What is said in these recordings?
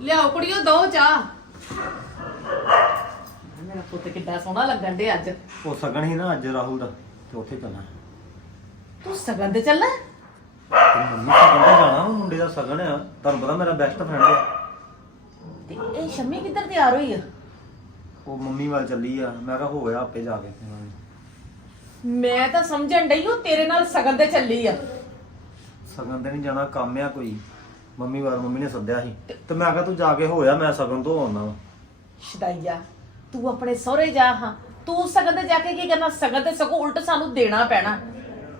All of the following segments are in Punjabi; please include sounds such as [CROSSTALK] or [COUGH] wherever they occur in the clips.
ਲਿਆਓ ਕੁੜੀਓ ਦੋ ਚਾਹ। ਮੇਰਾ ਪੁੱਤ ਕਿੱਡਾ ਸੋਹਣਾ ਲੱਗਣ ਦੇ ਅੱਜ। ਉਹ ਸਗਣ ਹੀ ਨਾ ਅੱਜ ਰਾਹੁਲ ਦਾ ਤੇ ਉੱਥੇ ਚੱਲਣਾ। ਤੂੰ ਸਗਨ ਤੇ ਚੱਲਣਾ? ਤੇ ਮੰਮੀ ਸਗਣ ਤੇ ਜਾਣਾ ਵਾ, ਮੁੰਡੇ ਦਾ ਸਗਣ ਆ। ਤੁਹਾਨੂੰ ਪਤਾ ਮੇਰਾ ਬੈਸਟ ਫਰੈਂਡ ਆ। ਤੇ ਇਹ ਸ਼ੰਮੀ ਕਿੱਧਰ ਤਿਆਰ ਹੋਈ ਆ? ਉਹ ਮੰਮੀ ਵੱਲ ਚੱਲੀ ਆ। ਮੈਂ ਕਿਹਾ ਹੋ ਗਿਆ ਆਪੇ ਜਾ ਕੇ। ਮੈਂ ਤਾਂ ਸਮਝਣ ਡਈ ਉਹ ਤੇਰੇ ਨਾਲ ਸਗਨ ਤੇ ਚੱਲੀ ਆ। ਸਗਣ ਤੇ ਨਹੀਂ ਜਾਣਾ ਕੰਮ ਆ ਕੋਈ। ਮੰਮੀ ਵਾਰ ਮੰਮੀ ਨੇ ਸੱਦਿਆ ਸੀ। ਤੇ ਮੈਂ ਕਿਹਾ ਤੂੰ ਜਾ ਕੇ ਹੋਇਆ ਮੈਂ ਸਗਣ ਤੋਂ ਆਉਣਾ ਵਾ। ਸ਼ਦਾਈਆ ਤੂੰ ਆਪਣੇ ਸਹੁਰੇ ਜਾ ਹਾਂ। ਤੂੰ ਸਗਨ ਤੇ ਜਾ ਕੇ ਕੀ ਕਰਨਾ? ਸਗਨ ਤੇ ਸਗੋਂ ਉਲਟ ਸਾਨੂੰ ਦੇਣਾ ਪੈਣਾ।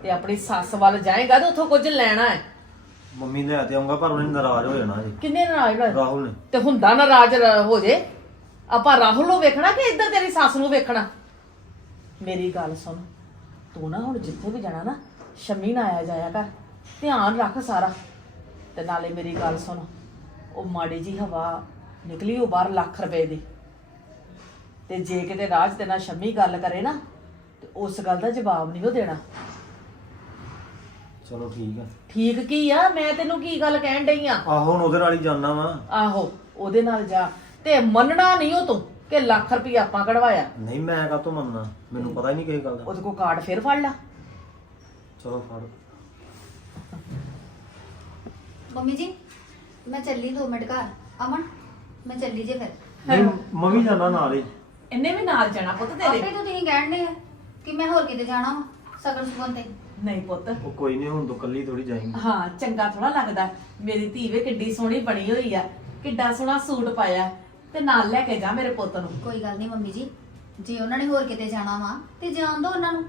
ਤੇ ਆਪਣੀ ਸੱਸ ਵੱਲ ਜਾਏਗਾ ਤੇ ਉੱਥੋਂ ਕੁਝ ਲੈਣਾ ਹੈ। ਮੰਮੀ ਲੈ ਤੇ ਆਉਂਗਾ ਪਰ ਉਹਨੇ ਨਾਰਾਜ਼ ਹੋ ਜਾਣਾ ਜੀ। ਕਿੰਨੇ ਨਾਰਾਜ਼ ਹੋਏ? ਰਾਹੁਲ ਨੇ। ਤੇ ਹੁੰਦਾ ਨਾਰਾਜ਼ ਰ- ਹੋ ਜੇ। ਆਪਾਂ ਰਾਹੁਲ ਨੂੰ ਵੇਖਣਾ ਕਿ ਇੱਧਰ ਤੇਰੀ ਸੱਸ ਨੂੰ ਵੇਖਣਾ? ਮੇਰੀ ਗੱਲ ਸੁਣ। ਤੂੰ ਨਾ ਹੁਣ ਜਿੱਥੇ ਵੀ ਜਾਣਾ ਨਾ ਸ਼ਮੀ ਨਾ ਆਇਆ ਜਾਇਆ ਕਰ। ਧਿਆਨ ਰੱਖ ਸਾਰਾ। ਤੇ ਨਾਲੇ ਮੇਰੀ ਗੱਲ ਸੁਣ ਉਹ ਮਾੜੀ ਜੀ ਹਵਾ ਨਿਕਲੀ ਉਹ ਬਾਹਰ ਲੱਖ ਰੁਪਏ ਦੀ। ਤੇ ਜੇ ਕਿਤੇ ਰਾਜ ਤੇ ਨਾਲ ਸ਼ਮੀ ਗੱਲ ਕਰੇ ਨਾ ਤੇ ਉਸ ਗੱਲ ਦਾ ਜਵਾਬ ਨਹੀਂ ਉਹ ਦੇਣਾ। ਚਲੋ ਠੀਕ ਆ। ਠੀਕ ਕੀ ਆ? ਮੈਂ ਤੈਨੂੰ ਕੀ ਗੱਲ ਕਹਿਣ ਡਈ ਆ? ਆਹੋ ਹੁਣ ਉਹਦੇ ਨਾਲ ਹੀ ਜਾਣਾ ਵਾ। ਆਹੋ ਉਹਦੇ ਨਾਲ ਜਾ। ਤੇ ਮੰਨਣਾ ਨਹੀਂ ਉਹ ਤੂੰ ਕਿ ਲੱਖ ਰੁਪਈਆ ਆਪਾਂ ਕਢਵਾਇਆ? ਨਹੀਂ ਮੈਂ ਕਾਹਤੋਂ ਮੰਨਣਾ? ਮੈਨੂੰ ਪਤਾ ਹੀ ਨਹੀਂ ਕਿਸੇ ਗੱਲ ਦਾ। ਉਹਦੇ ਕੋਲ ਕਾਰਡ ਫੇਰ ਫੜ ਲਾ। ਚਲੋ ਫੜ। ਮੰਮੀ ਜੀ ਮੈਂ ਚੱਲੀ 2 ਮਿੰਟ ਘਰ। ਅਮਨ ਮੈਂ ਚੱਲੀ ਜੇ ਫਿਰ। ਨਹੀਂ ਮੰਮੀ ਜਾਣਾ ਨਾਲ ਹੀ। ਇਹਨੇ ਵੀ ਨਾਲ ਜਾਣਾ ਪੁੱਤ ਆਪੇ ਤੇਰੇ ਤੋਂ ਤੁਸੀਂ ਕਹਿਣਦੇ ਆ ਕਿ ਮੈਂ ਹੋਰ ਕਿਤੇ ਜਾਣਾ ਵਾ ਸਗਨ ਸੁਗਨ ਤੇ। ਨਹੀਂ ਪੁੱਤ। ਉਹ ਕੋਈ ਨਹੀਂ ਹੁਣ ਤੂੰ ਕੱਲੀ ਥੋੜੀ ਜਾਏਂਗੀ। ਹਾਂ ਚੰਗਾ ਥੋੜਾ ਲੱਗਦਾ। ਮੇਰੀ ਧੀ ਵੇ ਕਿੱਡੀ ਸੋਹਣੀ ਬਣੀ ਹੋਈ ਆ ਕਿੱਡਾ ਸੋਹਣਾ ਸੂਟ ਪਾਇਆ ਤੇ ਨਾਲ ਲੈ ਕੇ ਜਾ ਮੇਰੇ ਪੁੱਤ ਨੂੰ। ਕੋਈ ਗੱਲ ਨਹੀਂ ਮੰਮੀ ਜੀ ਜੇ ਉਹਨਾਂ ਨੇ ਹੋਰ ਕਿਤੇ ਜਾਣਾ ਵਾ ਤੇ ਜਾਣ ਦੋ ਉਹਨਾਂ ਨੂੰ।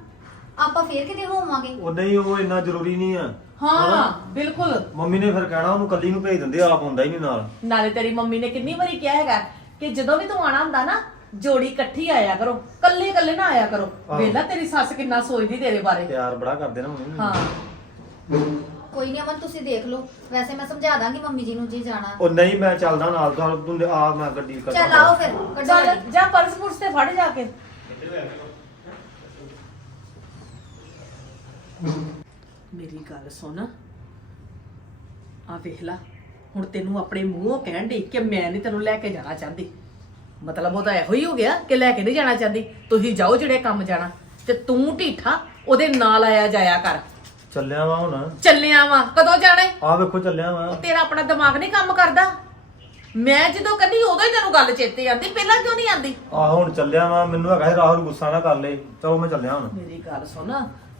ਆਪਾਂ ਫੇਰ ਕਿਤੇ ਹੋਵਾਂਗੇ। ਉਹ ਨਹੀਂ ਉਹ ਇੰਨਾ ਜ਼ਰੂਰੀ ਨਹੀਂ ਆ। ਹਾਂ ਬਿਲਕੁਲ। ਮੰਮੀ ਨੇ ਫਿਰ ਕਹਿਣਾ ਉਹਨੂੰ ਕੱਲੀ ਨੂੰ ਭੇਜ ਦਿੰਦੇ ਆਪ ਹੁੰਦਾ ਹੀ ਨਹੀਂ ਨਾਲ। ਨਾਲੇ ਤੇਰੀ ਮੰਮੀ ਨੇ ਕਿੰਨੀ ਵਾਰੀ ਕਿਹਾ ਹੈਗਾ ਕਿ ਜਦੋਂ ਵੀ ਤੂੰ ਆਣਾ ਹੁੰਦਾ ਨਾ ਜੋੜੀ ਇਕੱਠੀ ਆਇਆ ਕਰੋ ਕੱਲੇ ਕੱਲੇ ਨਾ ਆਇਆ ਕਰੋ। ਆਹੋ। ਵੇਲਾ ਤੇਰੀ ਸੱਸ ਕਿੰਨਾ ਸੋਚਦੀ ਤੇਰੇ ਬਾਰੇ। ਪਿਆਰ ਬੜਾ ਕਰਦੇ ਨਾ ਮੰਮੀ। ਹਾਂ। ਕੋਈ ਨਹੀਂ ਅਮਨ ਤੁਸੀਂ ਦੇਖ ਲਓ। ਵੈਸੇ ਮੈਂ ਸਮਝਾ ਦਾਂਗੀ ਮੰਮੀ ਜੀ ਨੂੰ ਜੇ ਜਾਣਾ। ਉਹ ਨਹੀਂ ਮੈਂ ਚੱਲਦਾ ਨਾਲ ਤੁਹਾਨੂੰ ਤੂੰ ਆ ਮੈਂ ਗੱਡੀ ਕਰਦਾ ਚੱਲ ਆਓ ਫਿਰ ਕੱਢੋ ਚੱਲ ਗੱਡੀ। ਜਾ ਪਰਸ ਪੁਰਸ ਤੇ ਫੜ ਜਾ ਕੇ। ਮੇਰੀ ਗੱਲ ਸੁਣ। ਆ ਵੇਖ ਲਾ ਹੁਣ ਤੈਨੂੰ ਆਪਣੇ ਮੂੰਹੋਂ ਕਹਿਣ ਦੀ ਕਿ ਮੈਂ ਨਹੀਂ ਤੈਨੂੰ ਲੈ ਕੇ ਜਾਣਾ ਚਾਹੁੰਦੀ। ਮਤਲਬ ਉਹ ਤਾਂ ਇਹੋ ਹੀ ਹੋ ਗਿਆ ਕਿ ਲੈ ਕੇ ਨਹੀਂ ਜਾਣਾ ਚਾਹੁੰਦੀ। ਤੁਸੀਂ ਜਾਓ ਜਿਹੜੇ ਕੰਮ ਜਾਣਾ ਤੇ ਤੂੰ ਢੀਠਾ ਉਹਦੇ ਨਾਲ ਆਇਆ ਜਾਇਆ ਕਰ। ਚੱਲਿਆ ਵਾ ਹੁਣ। ਚੱਲਿਆ ਵਾ। ਕਦੋਂ ਜਾਣੇ ਆ ਵੇਖੋ ਚੱਲਿਆ ਵਾ। ਉਹ ਤੇਰਾ ਆਪਣਾ ਦਿਮਾਗ ਨਹੀਂ ਕੰਮ ਕਰਦਾ। ਮੈਂ ਜਦੋਂ ਕਹਿੰਦੀ ਉਦੋਂ ਹੀ ਤੈਨੂੰ ਗੱਲ ਚੇਤੇ ਆਂਦੀ ਪਹਿਲਾਂ ਕਿਉਂ ਨਹੀਂ ਆਂਦੀ ਆ ਹੁਣ ਚੱਲਿਆ ਵਾ। ਮੈਨੂੰ ਹੈਗਾ ਸੀ ਰਾਹੁਲ ਗੁੱਸਾ ਨਾ ਕਰ ਲੈ। ਚਲੋ ਮੈਂ ਚੱਲਿਆ ਹੁਣ। ਮੇਰੀ ਗੱਲ ਸੁਣ।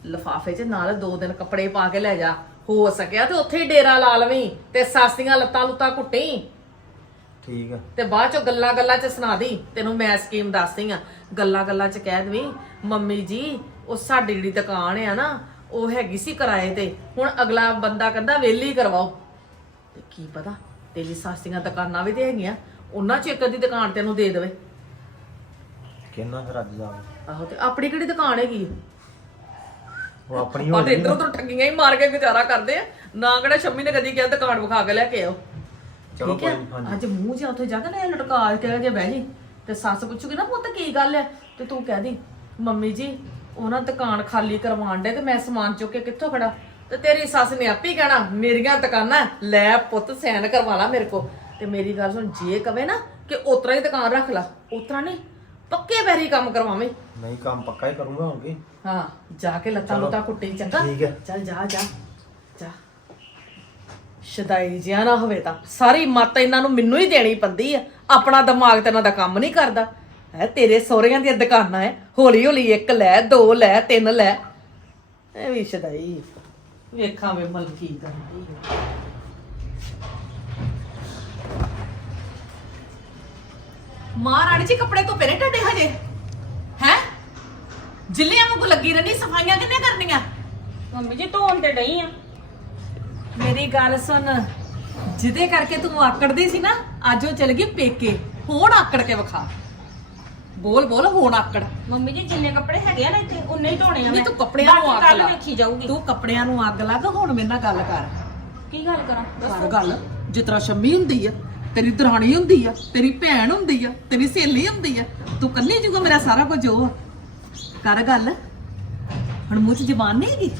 ਲਫਾਫੇ 'ਚ ਨਾਲ ਦੋ ਦਿਨ ਕੱਪੜੇ ਪਾ ਕੇ ਲੈ ਜਾ। ਹੋ ਸਕਿਆ ਤੇ ਉੱਥੇ ਹੀ ਡੇਰਾ ਲਾ ਲਵੀਂ ਤੇ ਸਾਸੀਆਂ ਲੱਤਾਂ ਲੁੱਤਾਂ ਘੁੱਟੀ ਠੀਕ ਆ। ਤੇ ਬਾਅਦ ਚ ਗੱਲਾਂ ਗੱਲਾਂ 'ਚ ਸੁਣਾ ਦੀ। ਤੈਨੂੰ ਮੈਂ ਸਕੀਮ ਦੱਸਦੀ ਆ। ਗੱਲਾਂ ਗੱਲਾਂ 'ਚ ਕਹਿ ਦਵੀਂ ਮੰਮੀ ਜੀ ਉਹ ਸਾਡੀ ਜਿਹੜੀ ਦੁਕਾਨ ਆ ਨਾ ਉਹ ਹੈਗੀ ਸੀ ਕਿਰਾਏ ਤੇ। ਹੁਣ ਅਗਲਾ ਬੰਦਾ ਕਹਿੰਦਾ ਵੇਲੀ ਕਰਵਾਓ। ਤੇ ਕੀ ਪਤਾ ਤੇਰੀ ਸਾਸੀਆਂ ਦੁਕਾਨਾਂ ਵੀ ਤੇ ਹੈਗੀਆਂ ਉਹਨਾਂ 'ਚ ਇੱਕ ਅੱਧੀ ਦੁਕਾਨ ਤੈਨੂੰ ਦੇ ਦੇਵੇ। ਕਿੰਨਾ ਫਿਰ ਅੱਜ ਜਾਵੇ ਆਹੋ ਤੇ ਆਪਣੀ ਕਿਹੜੀ ਦੁਕਾਨ ਹੈਗੀ? ਉਹ ਆਪਣੀ ਆਪਾਂ ਹੋ ਤੇ ਇੱਧਰ ਉਧਰ ਠੱਗੀਆਂ ਹੀ ਮਾਰ ਕੇ ਗੁਜ਼ਾਰਾ ਕਰਦੇ ਆ। ਨਾ ਕਿਹੜਾ ਸ਼ੰਮੀ ਨੇ ਕਦੀ ਕਿਹਾ ਦੁਕਾਨ ਵਿਖਾ ਕੇ ਲੈ ਕੇ ਆਓ। ਚਲੋ ਠੀਕ ਹੈ? ਕੋਈ ਨੀ, ਹਾਂਜੀ। ਅੱਜ ਮੂੰਹ ਜਿਹਾ ਉੱਥੇ ਜਾ ਕੇ ਨਾ ਇਹ ਲਟਕਾ ਕੇ ਜੇ ਬਹਿ ਜੀ। ਤੇ ਸੱਸ ਪੁੱਛੂਗੀ ਨਾ ਪੁੱਤ ਕੀ ਗੱਲ ਹੈ ਤੇ ਤੂੰ ਕਹਿ ਦੀ ਮੰਮੀ ਜੀ ਉਹਨਾਂ ਦੁਕਾਨ ਖਾਲੀ ਕਰਵਾਉਣ ਦੇ ਤੇ ਮੈਂ ਸਮਾਨ ਚੁੱਕ ਕੇ ਕਿੱਥੋਂ ਖੜਾ? ਤੇ ਤੇਰੀ ਸੱਸ ਨੇ ਆਪੇ ਹੀ ਕਹਿਣਾ ਮੇਰੀਆਂ ਦੁਕਾਨਾਂ ਲੈ ਪੁੱਤ ਸੈਨ ਕਰਵਾ ਲਾ ਮੇਰੇ ਕੋ ਤੇ ਮੇਰੀ ਗੱਲ ਸੁਣ ਜੇ ਕਵੇ ਨਾ ਕਿ ਉਤਰਾ ਹੀ ਦੁਕਾਨ ਰੱਖ ਲਾ। ਉਤਰਾ ਨਹੀਂ ਪੱਕੇ ਪੈਰੀ ਕੰਮ ਕਰਵਾਵੇਂ। ਨਹੀਂ ਕੰਮ ਪੱਕਾ ਹੀ ਕਰੂੰਗਾ ਹੁਣ ਕੀ ਹਾਂ ਜਾ ਕੇ ਲੱਤਾਂ ਚਲੋ। ਲੁੱਤਾਂ ਕੁੱਟੀ ਚੰਗਾ? ਠੀਕ ਹੈ। ਚੱਲ ਜਾ ਜਾ। ਜਾ। ਸ਼ਦਾਈ ਜਿਆ ਨਾ ਹੋਵੇ ਤਾਂ। ਸਾਰੀ ਮੱਤ ਇਹਨਾਂ ਨੂੰ ਮੈਨੂੰ ਹੀ ਦੇਣੀ ਪੈਂਦੀ ਆ। ਆਪਣਾ ਦਿਮਾਗ ਤੇ ਇਹਨਾਂ ਦਾ ਕੰਮ ਨਹੀਂ ਕਰਦਾ। ਹੈ ਤੇਰੇ ਸਹੁਰਿਆਂ ਦੀਆਂ ਦੁਕਾਨਾਂ ਐ। ਹੌਲੀ ਹੌਲੀ ਇੱਕ ਲੈ ਦੋ ਲੈ ਤਿੰਨ ਲੈ। ਇਹ ਵੀ ਸ਼ਦਾਈ। ਵੇਖਾਂ ਵੇ ਮਲ ਕੀ ਕਰਦੀ ਹੈ। ਮਹਾਰਾਣੀ ਜੀ ਕੱਪੜੇ ਤੋਂ ਪਰੇ ਟੱਡੇ ਹਜੇ? ਹੈ? ਜਿੱਲਿਆਂ ਵਾਂਗੂ ਲੱਗੀ ਰਹਿਣੀ ਸਫਾਈਆਂ ਕਿੰਨੇ ਕਰਨੀਆਂ? ਮੰਮੀ ਜੀ ਧੋਣ ਤੇ ਡਈ ਆ। ਮੇਰੀ ਗੱਲ ਸੁਣ ਜਿਹਦੇ ਕਰਕੇ ਤੂੰ ਆਕੜਦੀ ਸੀ ਨਾ ਅੱਜ ਉਹ ਚਲ ਗਈ ਪੇਕੇ। ਹੁਣ ਆਕੜ ਕੇ ਵਿਖਾ। ਬੋਲ ਬੋਲ ਹੁਣ ਆਕੜ। ਮੰਮੀ ਜੀ ਜਿੰਨੇ ਕੱਪੜੇ ਹੈਗੇ ਆ ਨਾ ਇੱਥੇ ਉਨੇ ਹੀ ਧੋਣੇ ਆ ਨਹੀਂ ਮੈਂ। ਤੂੰ ਕੱਪੜਿਆਂ ਨੂੰ ਅੱਗ ਲਾ। ਵੇਖੀ ਜਾਊਗੀ। ਤੂੰ ਕੱਪੜਿਆਂ ਨੂੰ ਅੱਗ ਲੱਗ ਹੁਣ ਮੇਰੇ ਨਾਲ ਗੱਲ ਕਰ। ਕੀ ਗੱਲ ਕਰਾਂ? ਗੱਲ ਜਿਤਨਾ ਸ਼ੰਮੀ ਹੁੰਦੀ ਆ। ਤੇਰੀ ਦਰਾਣੀ ਹੁੰਦੀ ਆ ਤੇਰੀ ਭੈਣ ਹੁੰਦੀ ਆ ਤੇਰੀ ਸਹੇਲੀ ਹੁੰਦੀ ਆ। ਤੂੰ ਕੰਨੀ ਜੂਗਾ ਮੇਰਾ ਸਾਰਾ ਕੁਝ ਉਹ। ਆ ਕਰ ਗੱਲ। ਹੁਣ ਮੂੰਹ 'ਚ ਜ਼ਬਾਨ ਨਹੀਂ ਹੈਗੀ?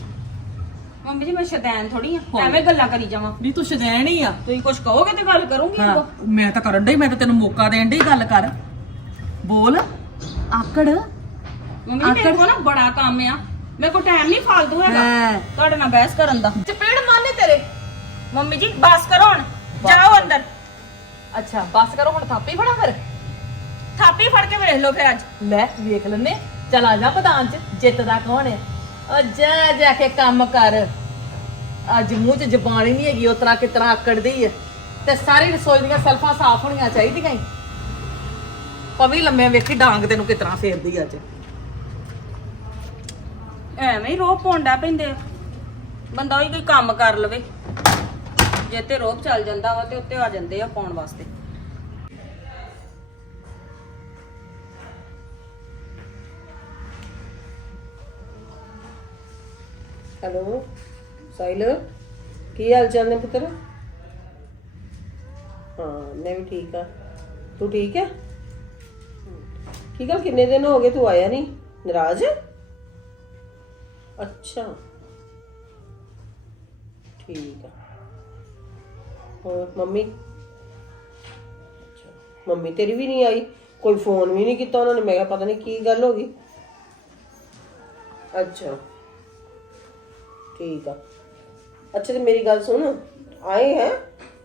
ਮੰਮੀ ਜੀ ਮੈਂ ਸ਼ੈਤਾਨ ਥੋੜੀ ਆ। ਐਵੇਂ ਗੱਲਾਂ ਕਰੀ ਜਾਵਾਂ। ਨਹੀਂ ਤੂੰ ਸ਼ਦੈਣ ਹੀ ਆ। ਤੁਸੀਂ ਕੁਝ ਕਹੋਗੇ ਤੇ ਗੱਲ ਕਰੂੰਗੀ ਹਾਂ, ਅੱਗੋਂ। ਮੈਂ ਤਾਂ ਕਰਨ ਡਈ ਮੈਂ ਤਾਂ ਤੈਨੂੰ ਮੌਕਾ ਦੇਣ ਡਈ ਗੱਲ ਕਰ। ਬੋਲ। ਆਕੜ। ਮੰਮੀ ਜੀ ਮੇਰੇ ਕੋਲ ਨਾ ਬੜਾ ਕੰਮ ਆ। ਮੇਰੇ ਕੋਲ ਟਾਈਮ ਨਹੀਂ ਫਾਲਤੂ ਹੈਗਾ। ਹੈ। ਤੁਹਾਡੇ ਨਾਲ ਬਹਿਸ ਕਰਨ ਦਾ। ਚਪੇੜ ਮਾਰਨੇ ਤੇਰੇ। ਮੰਮੀ ਜੀ ਬਸ ਕਰੋ ਹੁਣ। ਜਾਓ ਅੰਦਰ। ਅੱਛਾ ਬਸ ਕਰੋ ਹੁਣ ਥਾਪੀ ਫੜਾ ਫਿਰ? ਥਾਪੀ ਫੜ ਕੇ ਵੇਖ ਲਓ ਫਿਰ ਅੱਜ। ਲੈ ਵੇਖ ਲੈਨੇ ਚਲ ਆ ਜਾ ਮੈਦਾਨ ਚ ਜਿੱਤਦਾ ਕੌਣ ਹੈ ਓ ਜਾ ਜਾ ਕੇ ਕੰਮ ਕਰ। ਅੱਜ ਮੂੰਹ 'ਚ ਜ਼ਬਾਨ ਹੀ ਨਹੀਂ ਹੈਗੀ ਉਹ ਤਰ੍ਹਾਂ ਕਿਤਰਾ ਆਕੜਦੀ ਹੈ ਤੇ ਸਾਰੀ ਰਸੋਈ ਦੀਆਂ ਸਲਫਾਂ ਸਾਫ਼ ਹੋਣੀਆਂ ਚਾਹੀਦੀਆਂ ਈ। ਪਵੀ ਲੰਮੇ ਵੇਖੀ ਡਾਂਗ ਤੈਨੂੰ ਕਿਤਰਾ ਫੇਰਦੀ ਅੱਜ। ਐਵੇਂ ਹੀ ਰੋਹ ਪੌਂਡਾ ਪੈਂਦੇ ਆ। ਬੰਦਾ ਉਹੀ ਕੋਈ ਕੰਮ ਕਰ ਲਵੇ। ਜੇ ਤੇ ਰੋਹ ਚੱਲ ਜਾਂਦਾ ਵਾ ਤੇ ਉੱਤੇ ਆ ਜਾਂਦੇ ਆ ਪਾਉਣ ਵਾਸਤੇ। ਹੈਲੋ, ਸਾਹਿਲ, ਕੀ ਹਾਲ ਚਾਲ ਨੇ ਪੁੱਤਰ? ਹਾਂ, ਮੈਂ ਵੀ ਠੀਕ ਆ। ਤੂੰ ਠੀਕ ਹੈ ਕੀ ਗੱਲ, ਕਿੰਨੇ ਦਿਨ ਹੋ ਗਏ ਤੂੰ ਆਇਆ ਨਹੀਂ? ਨਾਰਾਜ਼? ਅੱਛਾ। ਠੀਕ ਆ। ਹੋਰ ਮੰਮੀ। ਅੱਛਾ ਮੰਮੀ ਤੇਰੀ ਵੀ ਨਹੀਂ ਆਈ। ਕੋਈ ਫੋਨ ਵੀ ਨਹੀਂ ਕੀਤਾ ਉਹਨਾਂ ਨੇ। ਮੈਂ ਕਿਹਾ ਪਤਾ ਨਹੀਂ ਕੀ ਗੱਲ ਹੋ ਗਈ। ਅੱਛਾ। ਠੀਕ ਆ। ਅੱਛਾ ਤੇ ਮੇਰੀ ਗੱਲ ਸੁਣ। ਆਏ ਹੈ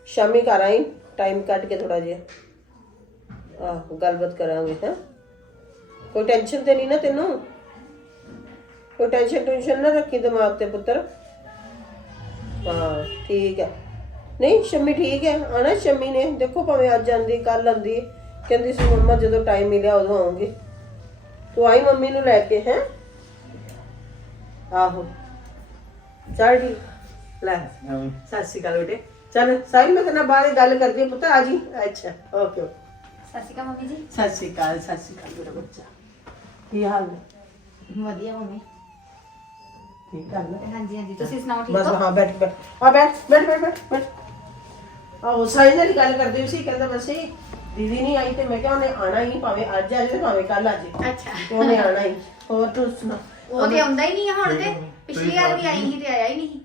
ਸ਼ਾਮੀ ਘਰ ਆਈ। ਟਾਈਮ ਕੱਢ ਕੇ ਥੋੜਾ ਜਿਹਾ। ਆਹ, ਗੱਲਬਾਤ ਕਰਾਂਗੇ, ਹੈ। ਕੋਈ ਟੈਨਸ਼ਨ ਤੇ ਨਹੀਂ ਨਾ ਤੈਨੂੰ? ਕੋਈ ਟੈਨਸ਼ਨ ਟੈਨਸ਼ਨ ਨਾ ਰੱਖੀ ਦਿਮਾਗ ਤੇ ਪੁੱਤਰ। ਹਾਂ, ਠੀਕ ਹੈ ਨਹੀਂ ਸ਼ਮੀ ਠੀਕ ਹੈ। ਆਣਾ ਸ਼ਮੀ ਨੇ। ਦੇਖੋ ਭਾਵੇਂ ਅੱਜ ਆਂਦੀ ਕੱਲ ਆਂਦੀ ਕਹਿੰਦੀ ਸੀ ਮੰਮਾ ਜਦੋਂ ਟਾਈਮ ਮਿਲਿਆ ਉਦੋਂ ਆਉਂਗੀ। ਤੂੰ ਆਈ ਮੰਮੀ ਨੂੰ ਲੈ ਕੇ ਹੈ? ਆਹੋ। ਚੱਲ ਠੀਕ। ਲੈ ਸਤਿ ਸ਼੍ਰੀ ਅਕਾਲ ਬੇਟੇ। ਚੱਲ ਸਾਹਿਲ ਮੈਂ ਤੇਰੇ ਨਾਲ ਬਾਹਰ ਹੀ ਗੱਲ ਕਰਦੀ ਹਾਂ ਪੁੱਤ ਆ ਜੀ। ਅੱਛਾ ਓਕੇ ਓਕੇ ਸਤਿ ਸ਼੍ਰੀ ਅਕਾਲ ਮੰਮੀ ਜੀ। ਸਤਿ ਸ਼੍ਰੀ ਅਕਾਲ ਸਤਿ ਸ਼੍ਰੀ ਅਕਾਲ ਮੇਰਾ ਬੱਚਾ। ਕੀ ਹਾਲ ਹੈ? ਵਧੀਆ ਮੰਮੀ। ਠੀਕ ਹਾਲ ਹੈ? ਹਾਂਜੀ ਹਾਂਜੀ। ਤੁਸੀਂ ਸੁਣਾਓ ਠੀਕ ਬਸ ਹੋ? ਹਾਂ ਬੈਠ ਬੈਠ। ਆ ਬੈਠ ਬੈਠ ਬੈਠ ਬੈਠ। ਆਹ ਸਾਹਿਲ ਨਾਲ ਹੀ ਗੱਲ ਕਰਦੇ ਹੋਏ ਸੀ ਕਹਿੰਦਾ ਬਸ ਹੀ ਦੀਦੀ ਨਹੀਂ ਆਈ ਤੇ ਮੈਂ ਕਿਹਾ ਉਹਨੇ ਆਣਾ ਹੀ ਭਾਵੇਂ ਅੱਜ ਆ ਜਾਵੇ ਭਾਵੇਂ ਕੱਲ ਆ ਜਾਵੇ। ਅੱਛਾ। ਤੇ ਉਹਨੇ ਆਣਾ ਹੀ। ਹੋਰ ਤੂੰ ਸੁਣਾ। ਉਹ ਤੇ ਆਉਂਦਾ ਹੀ ਨਹੀਂ ਆ ਹੁਣ ਤੇ ਪਿਛਲੀ ਵਾਰ ਵੀ ਆਈ ਸੀ ਤੇ ਆਇਆ ਹੀ ਨਹੀਂ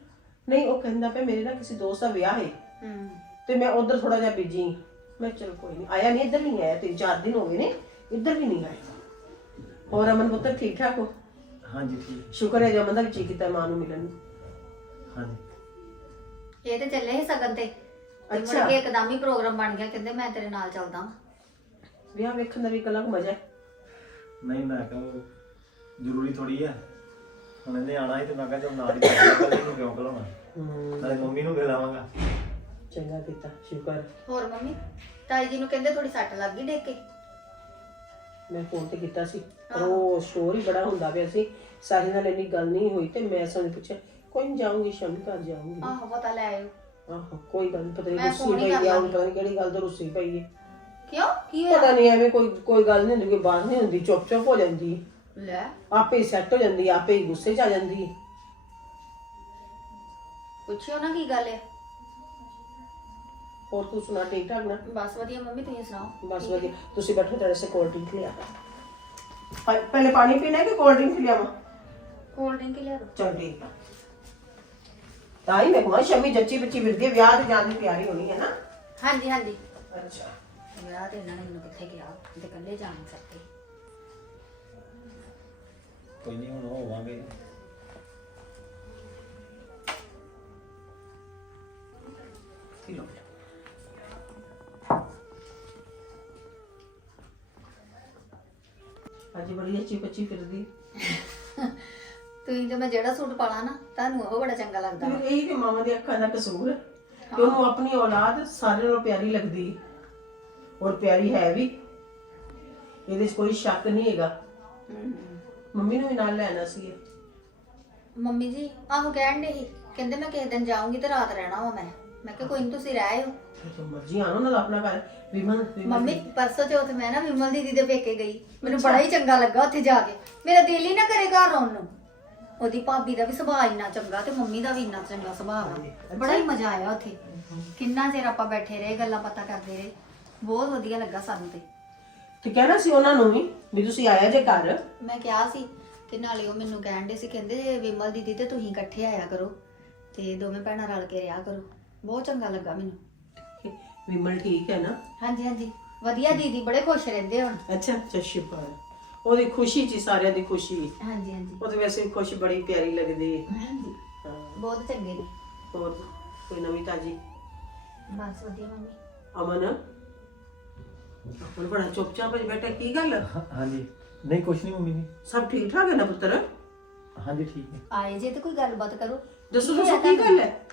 ਨਹੀਂ ਉਹ ਕਹਿੰਦਾ ਪਿਆ ਮੇਰੇ ਨਾਲ ਕਿਸੇ ਦੋਸਤ ਦਾ ਵਿਆਹ ਹੈ। ਹੂੰ। ਤੇ ਮੈਂ ਉਧਰ ਥੋੜਾ ਜਿਹਾ ਬਿਜ਼ੀ ਮੈਂ ਚਲ ਕੋਈ ਨਹੀਂ ਆਇਆ ਨਹੀਂ ਇੱਧਰ ਵੀ ਨਹੀਂ ਆਇਆ ਤਿੰਨ ਚਾਰ ਦਿਨ ਹੋ ਗਏ ਨੇ ਇੱਧਰ ਵੀ ਨਹੀਂ ਆਇਆ। ਹੋਰ ਅਮਨ ਪੁੱਤਰ ਠੀਕ ਠਾਕ ਹੋ? ਹਾਂਜੀ ਠੀਕ। ਸ਼ੁਕਰ ਹੈ ਜਮਨ ਦਾ ਵੀ ਜੀ ਕੀਤਾ ਮਾਂ ਨੂੰ ਮਿਲਣ ਨੂੰ। ਹਾਂਜੀ। ਇਹ ਤੇ ਚੱਲੇ ਸੀ ਸਗਨ ਤੇ। ਤੇ ਮੁੜ ਅੱਛਾ। ਕੇ ਇੱਕਦਮ ਹੀ ਪ੍ਰੋਗਰਾਮ ਬਣ ਗਿਆ ਕਹਿੰਦੇ ਮੈਂ ਤੇਰੇ ਨਾਲ ਚੱਲਦਾ ਵਾਂ। ਵਿਆਹ ਵੇਖਣ ਦਾ ਵੀ ਅਲੱਗ ਮਜ਼ਾ ਹੈ। ਨਹੀਂ ਮੈਂ ਕਿਹਾ ਉਹ ਜ਼ਰੂਰੀ ਥੋੜੀ ਹੈ। ਹੁਣ ਇਹਨੇ ਆਣਾ ਹੀ ਤੇ ਮੈਂ ਕਿਹਾ ਜਦ ਨਾਲ ਹੀ ਚੱਲ ਇਹਨੂੰ ਕਿਉਂ ਬੁਲਾਉਣਾ ਹੂੰ। ਨਾਲੇ ਮੰਮੀ ਨੂੰ ਬੁਲਾਵਾਂਗਾ ਚੰਗਾ ਕੀਤਾ ਸ਼ੁਕਰ। ਹੋਰ ਮੰਮੀ ਤਾਈ ਜੀ ਨੂੰ ਕਹਿੰਦੇ ਥੋੜੀ ਸੱਟ ਲੱਗ ਗਈ ਡੇਕ ਕੇ। ਮੈਂ ਫੋਨ ਤੇ ਕੀਤਾ ਸੀ ਪਰ ਉਹ ਸ਼ੋਰ ਹੀ ਬੜਾ ਹੁੰਦਾ ਪਿਆ ਸੀ। ਸਾਹਿਲ ਨਾਲ ਇੰਨੀ ਗੱਲ ਨਹੀਂ ਹੋਈ ਤੇ ਮੈਂ ਸਾਨੂੰ ਪੁੱਛਿਆ ਕੋਈ ਨਹੀਂ ਜਾਊਂਗੀ ਸ਼ਾਮੀ ਘਰ ਜਾਊਂਗੀ। ਆਹੋ ਪਤਾ ਲੈ ਆਇਓ। ਆਹੋ ਕੋਈ ਗੱਲ ਨੀ, ਪਤਾ ਨਹੀਂ ਮੈਂ ਰੁੱਸੀ phone ਹੀ ਪਈ ਕਰ ਆ ਹੁਣ ਲਾਂਗੀ। ਪਤਾ ਨਹੀਂ ਕਿਹੜੀ ਗੱਲ ਤੋਂ ਰੁੱਸੀ ਪਈ ਹੈ ਕਿਉਂ? ਕੀ ਪਤਾ ਹੋਇਆ ਨਹੀਂ ਐਵੇਂ ਕੋਈ ਕੋਈ ਗੱਲ ਨਹੀਂ ਹੁੰਦੀ ਕੋਈ ਬਾਤ ਨਹੀਂ ਹੁੰਦੀ ਚੁੱਪ ਚੁੱਪ ਹੋ ਜਾਂਦੀ। ਹੈ ਲੈ। ਆਪੇ ਹੀ ਸੈੱਟ ਹੋ ਜਾਂਦੀ ਹੈ, ਆਪੇ ਹੀ ਗੁੱਸੇ 'ਚ ਆ ਜਾਂਦੀ। ਹੈ ਪੁੱਛਿਓ ਨਾ ਕੀ ਗੱਲ ਹੈ ਹੋਰ ਤੂੰ ਸੁਣਾ ਠੀਕ ਠਾਕ ਨਾ? ਬਸ ਵਧੀਆ ਮੰਮੀ ਤੁਸੀਂ ਸੁਣਾਓ? ਬਸ ਵਧੀਆ। ਤੁਸੀਂ ਬੈਠੋ ਤੇਰੇ ਸੇ ਕੋਲਡ ਡਰਿੰਕ ਲਿਆ ਪ- ਪਹਿਲੇ ਪਾਣੀ ਪੀਣਾ ਹੈ ਕਿ ਕੋਲਡ ਡਰਿੰਕ ਲਿਆਵਾਂ? ਕੋਲਡ ਡਰਿੰਕ ਲਿਆ ਦੋ। ਚਲ ਠੀਕ ਆ। ਤਾਈ ਮੈਂ ਕਹਾਂ ਸ਼ਮੀ ਜੱਚੀ ਬੱਚੀ ਫਿਰਦੀ ਹੈ ਵਿਆਹ ਤੇ ਜਾਣ ਦੀ ਤਿਆਰੀ ਹੋਣੀ ਹੈ ਨਾ। ਹਾਂਜੀ ਹਾਂਜੀ। ਅੱਛਾ। ਵਿਆਹ ਤੇ ਇਹਨਾਂ ਨੇ ਮੈਨੂੰ ਕਿੱਥੇ ਗਿਆ ਤੇ ਇਕੱਲੇ ਜਾ ਨਹੀਂ ਸਕਦੇ। ਕੋਈ ਨਹੀਂ ਹੁਣ ਹੋਵਾਂਗੇ। ਅੱਜ ਬੜੀ ਅੱਛੀ ਬੱਚੀ ਫਿਰਦੀ। [LAUGHS] ਤੁਸੀਂ ਤੇ ਮੈਂ ਜਿਹੜਾ ਸੂਟ ਪਾਲਾ ਨਾ ਤੁਹਾਨੂੰ ਉਹ ਬੜਾ ਚੰਗਾ ਲੱਗਦਾ ਵਾ। ਇਹ ਕਿ ਮਾਮਾ ਦੀ ਅੱਖਾਂ ਦਾ ਕਸੂਰ ਹੈ ਕਿ ਉਹਨੂੰ ਆਪਣੀ ਔਲਾਦ ਸਾਰਿਆਂ ਨਾਲੋਂ ਪਿਆਰੀ ਲੱਗਦੀ ਹੈ। ਔਰ ਪਿਆਰੀ ਹੈ ਵੀ। ਇਹਦੇ 'ਚ ਕੋਈ ਸ਼ੱਕ ਨਹੀਂ ਹੈਗਾ। ਮੰਮੀ ਨੂੰ ਵੀ ਨਾਲ ਲੈਣਾ ਸੀ ਮੰਮੀ ਜੀ ਆਹੋ ਕਹਿਣ ਦੇ ਸੀ ਕਹਿੰਦੇ ਮੈਂ ਕਿਸੇ ਦਿਨ ਜਾਊਂਗੀ ਤੇ ਰਾਤ ਰਹਿਣਾ ਵਾ ਮੈਂ। ਮੈਂ ਕਿਹਾ ਕੋਈ ਨਹੀਂ ਤੁਸੀਂ ਰਹਿ ਆਇਓ। ਮਰਜ਼ੀ ਆਣੋ ਨਾ ਆਪਣਾ ਘਰ ਵਿਮਨ ਵਿਮਨ ਮੰਮੀ ਪਰਸੋਂ ਚੌਥ ਮੈਂ ਨਾ ਵਿਮਲ ਦੀਦੀ ਦੇ ਪੇਕੇ ਗਈ। ਮੈਨੂੰ ਬੜਾ ਹੀ ਚੰਗਾ ਲੱਗਾ ਉੱਥੇ ਜਾ ਕੇ। ਮੇਰਾ ਦਿਲ ਹੀ ਨਾ ਕਰੇ ਘਰ ਆਉਣ ਨੂੰ। ਉਹਦੀ ਭਾਬੀ ਦਾ ਵੀ ਸੁਭਾਅ ਇੰਨਾ ਚੰਗਾ ਤੇ ਮੰਮੀ ਦਾ ਵੀ ਇੰਨਾ ਚੰਗਾ ਸੁਭਾਅ ਆ ਬੜਾ ਹੀ ਮਜ਼ਾ ਆਇਆ ਉੱਥੇ। ਕਿੰਨਾ ਚਿਰ ਆਪਾਂ ਬੈਠੇ ਰਹੇ ਗੱਲਾਂ ਬਾਤਾਂ ਕਰਦੇ ਰਹੇ। ਬਹੁਤ ਵਧੀਆ ਲੱਗਾ ਸਾਨੂੰ ਤੇ। ਤੇ ਕਹਿਣਾ ਸੀ ਉਹਨਾਂ ਨੂੰ ਵੀ ਵੀ ਤੁਸੀਂ ਆਇਆ ਜੇ ਘਰ। ਮੈਂ ਕਿਹਾ ਸੀ ਤੇ ਨਾਲੇ ਉਹ ਮੈਨੂੰ ਕਹਿਣ ਦੇ ਸੀ ਕਹਿੰਦੇ ਜੇ ਵਿਮਲ ਦੀਦੀ ਤੇ ਤੁਸੀਂ ਇਕੱਠੇ ਆਇਆ ਕਰੋ ਤੇ ਦੋਵੇਂ ਭੈਣਾਂ ਰਲ ਕੇ ਰਿਹਾ ਕਰੋ। ਬਹੁਤ ਚੰਗਾ ਲੱਗਾ ਮੈਨੂੰ। ਵਿਮਲ ਠੀਕ ਹੈ ਨਾ? ਹਾਂਜੀ ਹਾਂਜੀ। ਵਧੀਆ ਦੀਦੀ ਬੜੇ ਖੁਸ਼ ਰਹਿੰਦੇ ਹੁਣ। ਅੱਛਾ ਸ਼ੁਕਰ ਉਹਦੀ ਖੁਸ਼ੀ ਚ ਹੀ ਸਾਰਿਆਂ ਦੀ ਖੁਸ਼ੀ। ਹਾਂਜੀ ਹਾਂਜੀ। ਉਹ ਤੇ ਵੈਸੇ ਵੀ ਖੁਸ਼ ਬੜੀ ਪਿਆਰੀ ਲੱਗਦੀ। ਹੈ ਹਾਂਜੀ। ਹਾਂ। ਬਹੁਤ ਚੰਗੇ ਨੇ। ਹੋਰ ਕੋਈ ਨਵੀਂ ਤਾਜੀ? ਬਸ ਵਧੀਆ ਮੰਮੀ। ਅਮਨ? ਹੁਣ ਬੜਾ ਚੁੱਪਚਾਪ ਜਿਹਾ ਬੈਠਾ ਕੀ ਗੱਲ? ਹਾਂਜੀ। ਨਹੀਂ ਕੁਛ ਨਹੀਂ ਮੰਮੀ ਜੀ। ਸਭ ਠੀਕ ਠਾਕ ਹੈ ਨਾ ਪੁੱਤਰ? ਹਾਂਜੀ ਠੀਕ ਹੈ ਆਏ ਜੇ ਤੇ ਕੋਈ ਗੱਲਬਾਤ ਕਰੋ। ਦੱਸੋ ਦੱਸੋ ਕੀ? ਗੱਲ ਹੈ?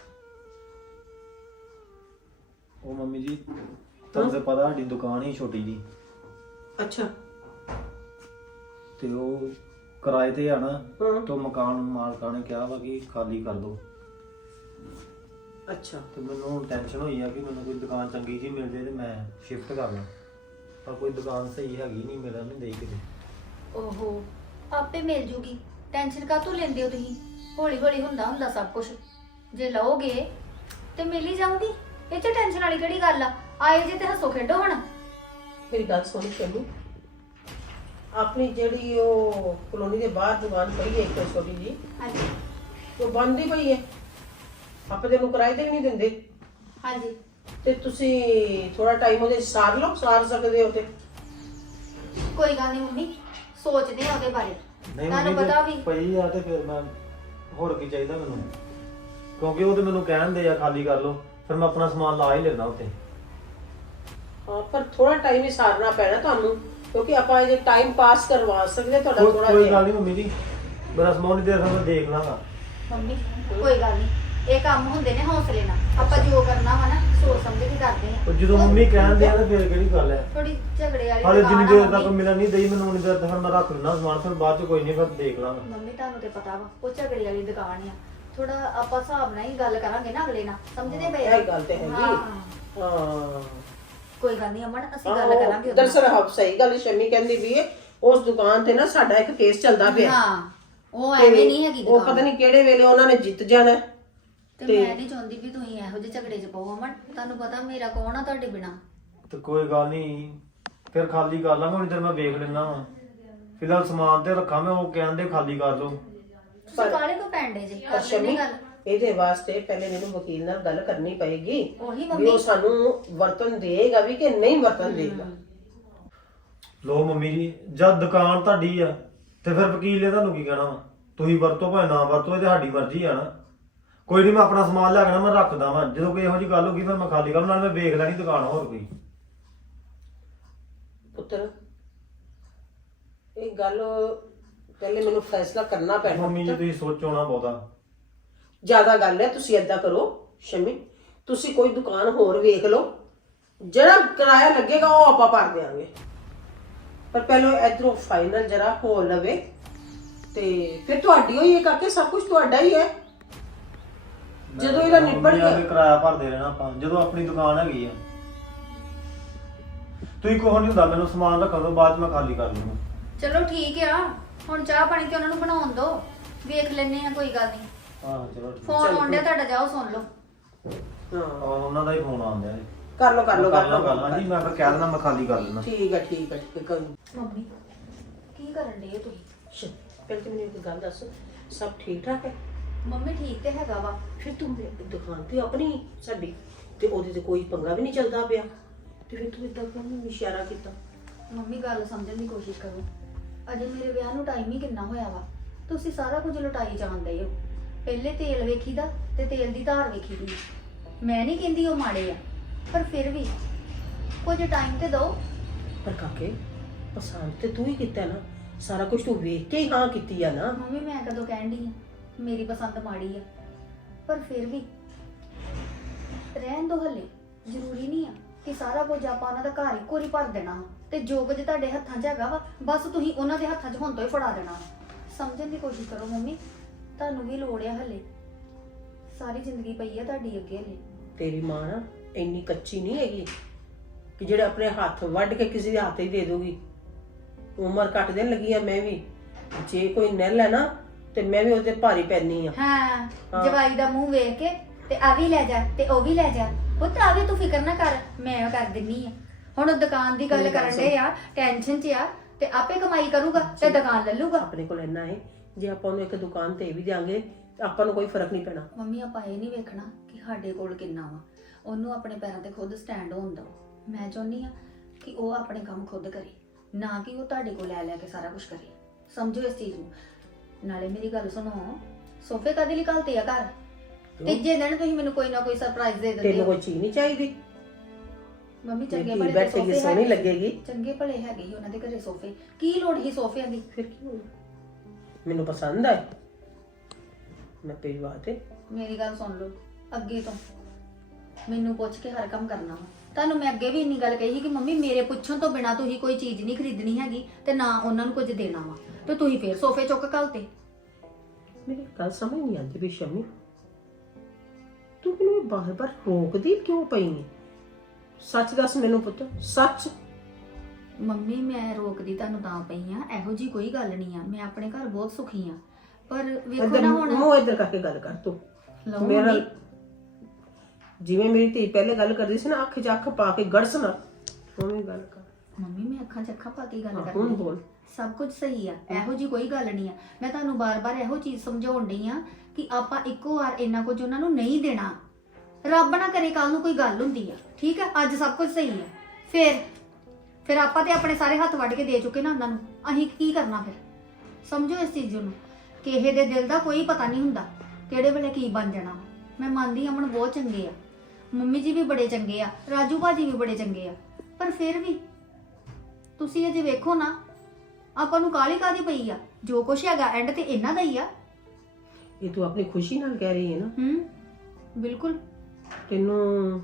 ਉਹ ਮੰਮੀ ਜੀ ਤੁਹਾਨੂੰ ਤਾਂ ਪਤਾ ਸਾਡੀ ਦੁਕਾਨ ਹੀ ਛੋਟੀ ਜੀ। ਅੱਛਾ। ਤੇ ਉਹ ਕਿਰਾਏ ਤੇ ਆ ਨਾ ਹਾਂ। ਤੋਂ ਮਕਾਨ ਮਾਲਕਾਂ ਨੇ ਕਿਹਾ ਵਾ ਕਿ ਖਾਲੀ ਕਰ ਦਿਓ ਅੱਛਾ। ਤੇ ਮੈਨੂੰ ਹੁਣ ਟੈਨਸ਼ਨ ਹੋਈ ਆ ਕਿ ਮੈਨੂੰ ਕੋਈ ਦੁਕਾਨ ਚੰਗੀ ਜੀ ਮਿਲ ਜੇ ਤੇ ਮੈਂ ਸ਼ਿਫਟ ਕਰ ਲਾਂ। ਪਰ ਕੋਈ ਦੁਕਾਨ ਸਹੀ ਹੈਗੀ ਨਹੀਂ ਮੇਰਾ ਨਹੀਂ ਦੇਈ ਕਿਤੇ ਓਹੋ ਆਪੇ ਮਿਲ ਜੂਗੀ। ਟੈਨਸ਼ਨ ਕਾਹਤੋਂ ਲੈਂਦੇ ਹੋ ਤੁਸੀਂ? ਹੌਲੀ ਹੌਲੀ ਹੁੰਦਾ ਹੁੰਦਾ ਸਭ ਕੁਝ ਜੇ ਲਓਗੇ ਤੇ ਮਿਲ ਹੀ ਜਾਊਗੀ। ਇਹ ਚ ਟੈਨਸ਼ਨ ਵਾਲੀ ਕਿਹੜੀ ਗੱਲ ਆ? ਆਏ ਜੇ ਤੇ ਹੱਸੋ ਖੇਡੋ ਹੁਣ। ਮੇਰੀ ਗੱਲ ਸੁਣ ਸ਼ਮੀ ਆਪਣੀ ਜਿਹੜੀ ਉਹ ਕਲੋਨੀ ਦੇ ਬਾਹਰ ਦੁਕਾਨ ਪਈ ਹੈ ਇੱਕ ਛੋਟੀ ਜੀ ਹਾਂਜੀ। ਉਹ ਬੰਦ ਹੀ ਪਈ ਹੈ। ਆਪੇ ਤੈਨੂੰ ਕਿਰਾਏ ਤੇ ਵੀ ਨਹੀਂ ਦਿੰਦੇ। ਹਾਂਜੀ। ਤੇ ਤੁਸੀਂ ਥੋੜਾ ਟਾਈਮ ਉਹਦੇ 'ਚ ਸਾਰ ਲਓ ਸਾਰ ਸਕਦੇ ਹੋ ਤੇ। ਕੋਈ ਗੱਲ ਨਹੀਂ ਮੰਮੀ ਸੋਚਦੇ ਆ ਉਹਦੇ ਬਾਰੇ। ਨਹੀਂ ਤੁਹਾਨੂੰ ਮੰਮੀ ਪਤਾ ਵੀ ਪਈ ਆ ਤੇ ਫਿਰ ਮੈਂ ਹੋਰ ਕੀ ਚਾਹੀਦਾ ਮੈਨੂੰ? ਕਿਉਂਕਿ ਉਹ ਤੇ ਮੈਨੂੰ ਕਹਿੰਦੇ ਆ ਖਾਲੀ ਕਰ ਲਓ। ਫਿਰ ਮੈਂ ਆਪਣਾ ਸਮਾਨ ਲਾ ਹੀ ਲੈਣਾ ਉੱਤੇ ਹਾਂ ਪਰ ਥੋੜਾ ਟਾਈਮ ਹੀ ਸਾਰਨਾ ਪੈਣਾ ਤੁਹਾਨੂੰ। ਕਿਉਂਕਿ ਆਪਾਂ ਇਹ ਟਾਈਮ ਪਾਸ ਕਰਵਾ ਸਕਦੇ ਤੁਹਾਡਾ ਥੋੜਾ ਕੋਈ ਜਿਹਾ। ਗੱਲ ਨਹੀਂ ਮੰਮੀ ਜੀ। ਮੇਰਾ ਸਮਾਨ ਨਹੀਂ ਦੇ ਮੈਂ ਦੇਖ ਲਾਂਗਾ। ਮੰਮੀ ਕੋਈ ਗੱਲ ਨਹੀਂ। ਇਹ ਕੰਮ ਹੁੰਦੇ ਨੇ ਹੌਸਲੇ ਨਾਲ। ਆਪਾਂ ਜੋ ਕਰਨਾ ਵਾ ਨਾ ਸੋਚ ਸਮਝ ਕੇ ਕਰਦੇ ਆ ਉਹ ਜਦੋਂ ਮੰਮੀ ਕਹਿੰਦੇ ਆ। ਤੇ ਫਿਰ ਕਿਹੜੀ ਗੱਲ ਹੈ? ਥੋੜੀ ਝਗੜੇ ਵਾਲੀ ਹਾਲੇ ਜਿੰਨੀ ਦੇਰ ਤੱਕ। ਮਿਲਣ ਨਹੀਂ ਦਈ ਮੈਨੂੰ ਉਨੀ ਦੇਰ ਤੱਕ ਮੈਂ ਰੱਖ ਲੈਣਾ ਸਮਾਨ ਫਿਰ ਬਾਅਦ ਚ ਕੋਈ ਨਹੀਂ ਫਿਰ ਦੇਖ ਲਾਂਗਾ। ਮੰਮੀ ਤੁਹਾਨੂੰ ਤੇ ਪਤਾ ਵਾ ਉਹ ਝਗੜੇ ਵਾਲੀ ਦੁਕਾਨ ਆ। ਥੋੜਾ ਆਪਾਂ ਹਿਸਾਬ ਨਾਲ ਹੀ ਗੱਲ ਕਰਾਂਗੇ ਨਾ ਅਗਲੇ ਨਾਲ। ਸਮਝਦੇ ਪਏ ਇਹ ਗੱਲ ਤੇ ਹੈਗੀ। ਹਾਂ। ਹਾਂ। ਕੋਈ ਗੱਲ ਨਹੀਂ ਅਮਨ ਅਸੀਂ ਗੱਲ ਹਾਂ, ਕਰਾਂਗੇ ਉਹਦੇ ਦਰਅਸਲ ਹਾਂ ਸਹੀ ਗੱਲ ਸ਼ਮੀ ਕਹਿੰਦੀ ਵੀ ਹੈ ਉਸ ਦੁਕਾਨ ਤੇ ਨਾ ਸਾਡਾ ਇੱਕ ਕੇਸ ਚੱਲਦਾ ਨਾਲ। ਪਿਆ। ਹਾਂ ਉਹ ਐਵੇਂ ਨਹੀਂ ਹੈਗੀ ਉਹ ਦੁਕਾਨ। ਪਤਾ ਨਹੀਂ ਕਿਹੜੇ ਵੇਲੇ ਉਹਨਾਂ ਨੇ ਜਿੱਤ ਜਾਣਾ ਹੈ। ਤੇ ਮੈਂ ਨਹੀਂ ਚਾਹੁੰਦੀ ਵੀ ਤੁਸੀਂ ਇਹੋ ਜਿਹੇ ਝਗੜੇ 'ਚ ਪਾਓ ਅਮਨ। ਤੁਹਾਨੂੰ ਪਤਾ ਮੇਰਾ ਕੌਣ ਆ ਤੁਹਾਡੇ ਬਿਨਾ? ਤੇ ਕੋਈ ਗੱਲ ਨਹੀਂ ਫਿਰ ਖਾਲੀ ਕਰ ਲਾਂਗਾ ਉਨੀ ਦੇਰ ਮੈਂ ਵੇਖ ਲੈਣਾ ਵਾ। ਫਿਲਹਾਲ ਸਮਾਨ ਤੇ ਰੱਖਾਂ ਮੈਂ ਉਹ ਕਹਿੰਦੇ ਖਾਲੀ ਕਰ ਲਓ ਤੁਸੀਂ ਕਾਲੇ ਕੋ ਪੈਂਡੇ ਜੇ? ਪਰ ਕਰ ਸ਼ਮੀ ਗੱਲ। ਇਹਦੇ ਵਾਸਤੇ ਪਹਿਲੇ ਮੈਨੂੰ ਵਕੀਲ ਨਾਲ ਗੱਲ ਕਰਨੀ ਪਏਗੀ ਉਹੀ ਵੀ ਮੰਮੀ। ਉਹ ਸਾਨੂੰ ਵਰਤਨ ਦੇਗਾ ਵੀ ਕਿ ਨਹੀਂ ਵਰਤਨ ਦੇਗਾ। ਲੋ ਮੰਮੀ ਜੀ ਜਦ ਦੁਕਾਨ ਤੁਹਾਡੀ ਆ ਤੇ ਫਿਰ ਵਕੀਲ ਨੇ ਤੁਹਾਨੂੰ ਕੀ ਕਹਿਣਾ ਵਾ? ਤੁਸੀਂ ਵਰਤੋ ਭਾਵੇਂ ਨਾ ਵਰਤੋ ਇਹ ਤੇ ਸਾਡੀ ਮਰਜ਼ੀ ਆ ਨਾ। ਕੋਈ ਨਹੀਂ ਮੈਂ ਆਪਣਾ ਸਮਾਨ ਲੈ ਕੇ ਨਾ ਮੈਂ ਰੱਖਦਾ ਵਾਂ। ਜਦੋਂ ਕੋਈ ਇਹੋ ਜਿਹੀ ਗੱਲ ਹੋਗੀ ਫਿਰ ਮੈਂ ਖਾਲੀ ਕਰ ਨਾਲ ਮੈਂ ਵੇਖ ਲੈਣੀ ਦੁਕਾਨ ਹੋਰ ਕੋਈ। ਪੁੱਤਰ ਇਹ ਗੱਲ ਪਹਿਲੇ ਮੈਨੂੰ ਫੈਸਲਾ ਕਰਨਾ ਪੈਣਾ ਮੰਮੀ ਜੀ ਤੁਸੀਂ ਸੋਚੋ ਨਾ ਬਹੁਤਾ। ਜ਼ਿਆਦਾ ਗੱਲ ਹੈ ਤੁਸੀਂ ਏਦਾਂ ਕਰੋ ਸ਼ਮੀ ਤੁਸੀਂ ਕੋਈ ਦੁਕਾਨ ਹੋਰ ਵੇਖ ਲਓ ਜਿਹੜਾ ਕਿਰਾਇਆ ਲੱਗੇਗਾ ਉਹ ਆਪਾਂ ਭਰ ਦੇਵਾਂਗੇ ਪਰ ਪਹਿਲਾਂ ਇਧਰੋਂ ਫਾਈਨਲ ਜਰਾ ਹੋ ਲਵੇ ਤੇ ਫਿਰ ਤੁਹਾਡੀ ਹੋਈ ਹੈ ਕਾਕੇ ਸਭ ਕੁਝ ਤੁਹਾਡਾ ਹੀ ਹੈ। ਜਦੋਂ ਇਹਦਾ ਨਿਬੜ ਗਿਆ ਕਿਰਾਇਆ ਭਰਦੇ ਰਹਿਣਾ ਆਪਾਂ ਜਦੋਂ ਆਪਣੀ ਦੁਕਾਨ ਹੈਗੀ ਆ। ਤੁਸੀਂ ਕੋਹ ਨਹੀਂ ਹੁੰਦਾ ਮੈਨੂੰ ਸਮਾਨ ਰੱਖਣ ਤੋਂ ਬਾਅਦ 'ਚ ਮੈਂ ਖਾਲੀ ਕਰ ਲੂੰਗਾ। ਚਲੋ ਠੀਕ ਆ ਹੁਣ ਚਾਹ ਪਾਣੀ ਤੇ ਉਹਨਾਂ ਨੂੰ ਬਣਾਉਣ ਦਿਓ। ਵੇਖ ਲੈਣੇ ਆ ਕੋਈ ਗੱਲ ਨਹੀਂ ਹਾਂ ਚਲੋ ਠੀਕ। ਫੋਨ ਆਉਂਦਾ ਤੁਹਾਡਾ ਜਾਓ ਸੁਣ ਲਓ। ਹਾਂ। ਆ, ਉਹਨਾਂ ਦਾ ਹੀ ਫੋਨ ਆਉਂਦਾ ਹੈ। ਕਰ ਲਓ ਕਰ ਲਓ ਕਰ ਲਾਂ ਗੱਲਾਂ ਜੀ ਮੈਂ ਫਿਰ ਕਹਿ ਦੇਣਾ ਮੈਂ ਖਾਲੀ ਕਰ ਲੈਣਾ ਠੀਕ ਹੈ ਠੀਕ ਹੈ ਠੀਕ ਹੈ ਕੋਈ ਨੀ। ਮੰਮੀ ਕੀ ਕਰਨ ਦੇ ਤੁਸੀਂ? ਸ਼- ਪਹਿਲਾਂ ਤੇ ਮੈਨੂੰ ਇੱਕ ਗੱਲ ਦੱਸ। ਸਭ ਠੀਕ ਠਾਕ ਹੈ? ਮੰਮੀ ਠੀਕ ਤੇ ਹੈਗਾ ਵਾ। ਫਿਰ ਤੂੰ ਮੇਰੀ ਦੁਕਾਨ ਤੇ ਆਪਣੀ ਸਾਡੀ ਤੇ ਉਹਦੇ ਤੇ ਕੋਈ ਪੰਗਾ ਵੀ ਨਹੀਂ ਚੱਲਦਾ ਪਿਆ। ਤੇ ਫਿਰ ਤੂੰ ਇਦਾਂ ਕਿਉਂ ਮੈਨੂੰ ਇਸ਼ਾਰਾ ਕੀਤਾ? ਮੰਮੀ ਗੱਲ ਸਮਝਣ ਦੀ ਕੋਸ਼ਿਸ਼ ਕਰੋ। ਅਜੇ ਮੇਰੇ ਵਿਆਹ ਨੂੰ ਟਾਈਮ ਹੀ ਕਿੰਨਾ ਹੋਇਆ ਵਾ। ਤੁਸੀਂ ਸਾਰਾ ਕੁਝ ਲੁਟਾਈ ਜਾਂਦੇ ਹੋ। ਪਹਿਲੇ ਤੇਲ ਵੇਖੀਦਾ ਤੇ ਤੇਲ ਦੀ ਧਾਰ ਵੇਖੀਦੀ। ਮੈਂ ਨਹੀਂ ਕਹਿੰਦੀ ਉਹ ਮਾੜੇ ਆ ਪਰ ਫਿਰ ਵੀ। ਕੁਝ ਟਾਈਮ ਤੇ ਦਿਓ ਪਰ ਕਾਕੇ ਪਸੰਦ ਤੇ ਤੂੰ ਹੀ ਕੀਤਾ ਨਾ। ਸਾਰਾ ਕੁਝ ਤੂੰ ਵੇਖ ਕੇ ਹੀ ਹਾਂ ਕੀਤੀ ਆ ਨਾ। ਮੰਮੀ ਮੈਂ ਕਦੋਂ ਕਹਿਣ ਆ? ਮੇਰੀ ਪਸੰਦ ਮਾੜੀ ਆ। ਪਰ ਫਿਰ ਵੀ। ਰਹਿਣ ਦੋ ਹਲੇ। ਜ਼ਰੂਰੀ ਨਹੀਂ ਆ ਕਿ ਸਾਰਾ ਕੁਝ ਆਪਾਂ ਉਹਨਾਂ ਦਾ ਘਰ ਹੀ ਭਰ ਦੇਣਾ ਵਾ। ਤੇ ਜੋ ਕੁਝ ਤੁਹਾਡੇ ਹੱਥਾਂ 'ਚ ਹੈਗਾ ਵਾ ਬਸ ਤੁਸੀਂ ਉਹਨਾਂ ਦੇ ਹੱਥਾਂ 'ਚ ਹੁਣ ਤੋਂ ਹੀ ਫੜਾ ਦੇਣਾ ਵਾ। ਸਮਝਣ ਦੀ ਕੋਸ਼ਿਸ਼ ਕਰੋ ਮੰਮੀ। ਤੁਹਾਨੂੰ ਵੀ ਲੋੜ ਆ ਹਲੇ। ਸਾਰੀ ਜ਼ਿੰਦਗੀ ਪਈ ਆ ਤੁਹਾਡੀ ਅੱਗੇ ਹਲੇ। ਤੇਰੀ ਮਾਂ ਨਾ ਇੰਨੀ ਕੱਚੀ ਨਹੀਂ ਹੈਗੀ ਕਿ ਜਿਹੜੇ ਆਪਣੇ ਹੱਥ ਵੱਢ ਕੇ ਕਿਸੇ ਦੇ ਹੱਥ ਹੀ ਦੇ ਦੋਗੀ ਉਮਰ ਕੱਟ ਦੇਣ ਲੱਗੀ ਆ ਮੈਂ ਵੀ। ਜੇ ਕੋਈ ਨਿਲ ਹੈ ਨਾ ਤੇ ਮੈਂ ਵੀ ਉਹਦੇ ਭਾਰੀ ਪੈਣੀ ਆ। ਹਾਂ ਹਾਂ। ਜਵਾਈ ਦਾ ਮੂੰਹ ਵੇਖ ਕੇ ਤੇ ਆ ਵੀ ਲੈ ਜਾ ਤੇ ਉਹ ਵੀ ਲੈ ਜਾ। ਪੁੱਤ ਆ ਵੀ ਤੂੰ ਫਿਕਰ ਨਾ ਕਰ ਮੈਂ ਕਰ ਦਿੰਨੀ ਆ। ਹੁਣ ਉਹ ਦੁਕਾਨ ਦੀ ਗੱਲ ਮੇਰੀ ਗੱਲ ਕਰਨ ਸੁਣ। ਦੇ ਆ ਟੈਨਸ਼ਨ 'ਚ ਆ ਤੇ ਆਪੇ ਕਮਾਈ ਕਰੂਗਾ ਤੇ ਦੁਕਾਨ ਲੈ ਲੂਗਾ ਆਪਣੇ ਕੋਲ ਇੰਨਾ ਹੈ। ਜੇ ਆਪਾਂ ਉਹਨੂੰ ਇੱਕ ਦੁਕਾਨ ਤੇ ਵੀ ਦਿਆਂਗੇ ਆਪਾਂ ਨੂੰ ਕੋਈ ਫ਼ਰਕ ਨਹੀਂ ਪੈਣਾ। ਮੰਮੀ ਆਪਾਂ ਇਹ ਨਹੀਂ ਵੇਖਣਾ ਕਿ ਸਾਡੇ ਕੋਲ ਕਿੰਨਾ ਵਾ। ਉਹਨੂੰ ਆਪਣੇ ਪੈਰਾਂ ਤੇ ਖੁਦ ਸਟੈਂਡ ਹੋਣ ਦਿਓ। ਮੈਂ ਚਾਹੁੰਦੀ ਆ ਕਿ ਉਹ ਆਪਣੇ ਕੰਮ ਖੁਦ ਕਰੇ। ਨਾ ਕਿ ਉਹ ਤੁਹਾਡੇ ਕੋਲ ਲੈ ਲੈ ਕੇ ਸਾਰਾ ਕੁਝ ਕਰੇ। ਸਮਝੋ ਇਸ ਚੀਜ਼ ਨੂੰ। ਨਾਲੇ ਮੇਰੀ ਗੱਲ ਸੁਣੋ ਸੋਫੇ ਕਦੇ ਲਈ ਘਲਤੇ ਆ ਘਰ? ਤੀਜੇ ਦਿਨ ਤੁਸੀਂ ਮੈਨੂੰ ਕੋਈ ਨਾ ਕੋਈ ਸਰਪ੍ਰਾਈਜ਼ ਦੇ ਦਿੰਦੇ ਤੈਨੂੰ ਹੋ। ਕੋਈ ਚੀਜ਼ ਨਹੀਂ ਚਾਹੀਦੀ। ਮੰਮੀ ਚੰਗੇ ਧੀ ਭਲੇ ਤੇ ਬੈਠੇਗੀ, ਸੋਫੇ ਸੋਹਣੀ ਹੈਗੇ। ਲੱਗੇਗੀ। ਚੰਗੇ ਭਲੇ ਹੈਗੇ ਸੀ ਉਹਨਾਂ ਦੇ ਘਰੇ ਸੋਫੇ। ਕੀ ਲੋੜ ਸੀ ਸੋਫਿਆਂ ਦੀ? ਫਿਰ ਕੀ ਹੋਇਆ ਮੈਨੂੰ ਪਸੰਦ ਆਏ। ਮੈਂ ਬਾਤ ਹੈ ਮੇਰੀ ਗੱਲ ਸੁਣ ਲਓ ਅੱਗੇ ਤੋਂ। ਮੈਨੂੰ ਪੁੱਛ ਕੇ ਹਰ ਕੰਮ ਕਰਨਾ ਵਾ। ਤੁਹਾਨੂੰ ਮੈਂ ਅੱਗੇ ਵੀ ਇੰਨੀ ਗੱਲ ਕਹੀ ਸੀ ਕਿ ਮੰਮੀ ਮੇਰੇ ਪੁੱਛਣ ਤੋਂ ਬਿਨਾ ਤੁਸੀਂ ਕੋਈ ਚੀਜ਼ ਨਹੀਂ ਖਰੀਦਣੀ ਹੈਗੀ ਤੇ ਨਾ ਉਹਨਾਂ ਨੂੰ ਕੁਝ ਦੇਣਾ ਵਾ। ਤੇ ਤੁਸੀਂ ਫੇਰ ਸੋਫੇ ਚੁੱਕ ਘਲਤੇ ਮੇਰੀ ਗੱਲ ਸਮਝ ਨਹੀਂ ਆਉਂਦੀ ਵੀ ਸ਼ਮੀ। ਤੂੰ ਮੈਨੂੰ ਬਾਰ-ਬਾਰ ਰੋਕਦੀ ਕਿਉਂ ਪਈ ਹੈ ਸੱਚ ਦੱਸ ਮੈਨੂੰ ਪੁੱਤ ਸੱਚ। ਮੰਮੀ ਮੈਂ ਰੋਕਦੀ ਤੁਹਾਨੂੰ ਤਾਂ ਪਈ ਆ ਇਹੋ ਜੀ ਕੋਈ ਗੱਲ ਨਹੀਂ ਆ। ਮੈਂ ਆਪਣੇ ਘਰ ਬਹੁਤ ਸੁਖੀ ਆ। ਪਰ ਵੇਖੋ ਨਾ ਹੁਣ। ਮੂੰਹ ਇੱਧਰ ਕਰਕੇ ਗੱਲ ਕਰ ਤੂੰ। ਲਓ ਮੇਰਾ ਮੰਮੀ, ਜਿਵੇਂ ਮੇਰੀ ਧੀ ਪਹਿਲੇ ਗੱਲ ਕਰਦੀ ਸੀ ਨਾ ਅੱਖ 'ਚ ਅੱਖ ਪਾ ਕੇ ਗੜਸਣਾ ਉਵੇਂ ਗੱਲ ਕਰ। ਮੰਮੀ ਮੈਂ ਅੱਖਾਂ 'ਚ ਅੱਖਾਂ ਪਾ ਕੇ ਗੱਲ ਹਾਂ, ਕਰਦੀ ਹੁਣ ਆ। ਬੋਲ। ਸਭ ਕੁਝ ਸਹੀ ਆ ਇਹੋ ਜੀ ਕੋਈ ਗੱਲ ਨਹੀਂ ਆ। ਮੈਂ ਤੁਹਾਨੂੰ ਬਾਰ-ਬਾਰ ਇਹੋ ਚੀਜ਼ ਸਮਝਾਉਣ ਡਈ ਆ ਕਿ ਆਪਾਂ ਇੱਕੋ ਵਾਰ ਇੰਨਾ ਕੁਝ ਉਹਨਾਂ ਨੂੰ ਨਹੀਂ ਦੇਣਾ। ਰੱਬ ਨਾ ਕਰੇ ਕੱਲ ਨੂੰ ਕੋਈ ਗੱਲ ਹੁੰਦੀ ਆ ਠੀਕ ਆ? ਅੱਜ ਸਭ ਕੁਝ ਸਹੀ ਆ। ਫਿਰ ਫਿਰ ਆਪਾਂ ਤੇ ਆਪਣੇ ਸਾਰੇ ਹੱਥ ਵੱਢ ਕੇ ਦੇ ਚੁੱਕੇ ਨਾ ਉਹਨਾਂ ਨੂੰ। ਅਸੀਂ ਕੀ ਕਰਨਾ ਫਿਰ? ਸਮਝੋ ਇਸ ਚੀਜ਼ ਨੂੰ। ਕਿਸੇ ਦੇ ਦਿਲ ਦਾ ਕੋਈ ਪਤਾ ਨਹੀਂ ਹੁੰਦਾ ਕਿਹੜੇ ਵੇਲੇ ਕੀ ਬਣ ਜਾਣਾ। ਮੈਂ ਮੰਨਦੀ ਹਾਂ ਅਮਨ ਬਹੁਤ ਚੰਗੇ ਆ। ਮੰਮੀ ਜੀ ਵੀ ਬੜੇ ਚੰਗੇ ਆ ਰਾਜੂ ਭਾਜੀ ਵੀ ਬੜੇ ਚੰਗੇ ਆ। ਪਰ ਫਿਰ ਵੀ ਤੁਸੀਂ ਅਜੇ ਵੇਖੋ ਨਾ ਆਪਾਂ ਨੂੰ ਕਾਲੀ ਕਾਦੀ ਪਈ ਆ? ਜੋ ਕੁਛ ਹੈਗਾ ਐਂਡ ਤੇ ਇਹਨਾਂ ਦਾ ਹੀ ਆ। ਇਹ ਤੂੰ ਆਪਣੀ ਖੁਸ਼ੀ ਨਾਲ ਕਹਿ ਰਹੀ ਹੈ ਨਾ। ਹੂੰ ਬਿਲਕੁਲ। ਤੈਨੂੰ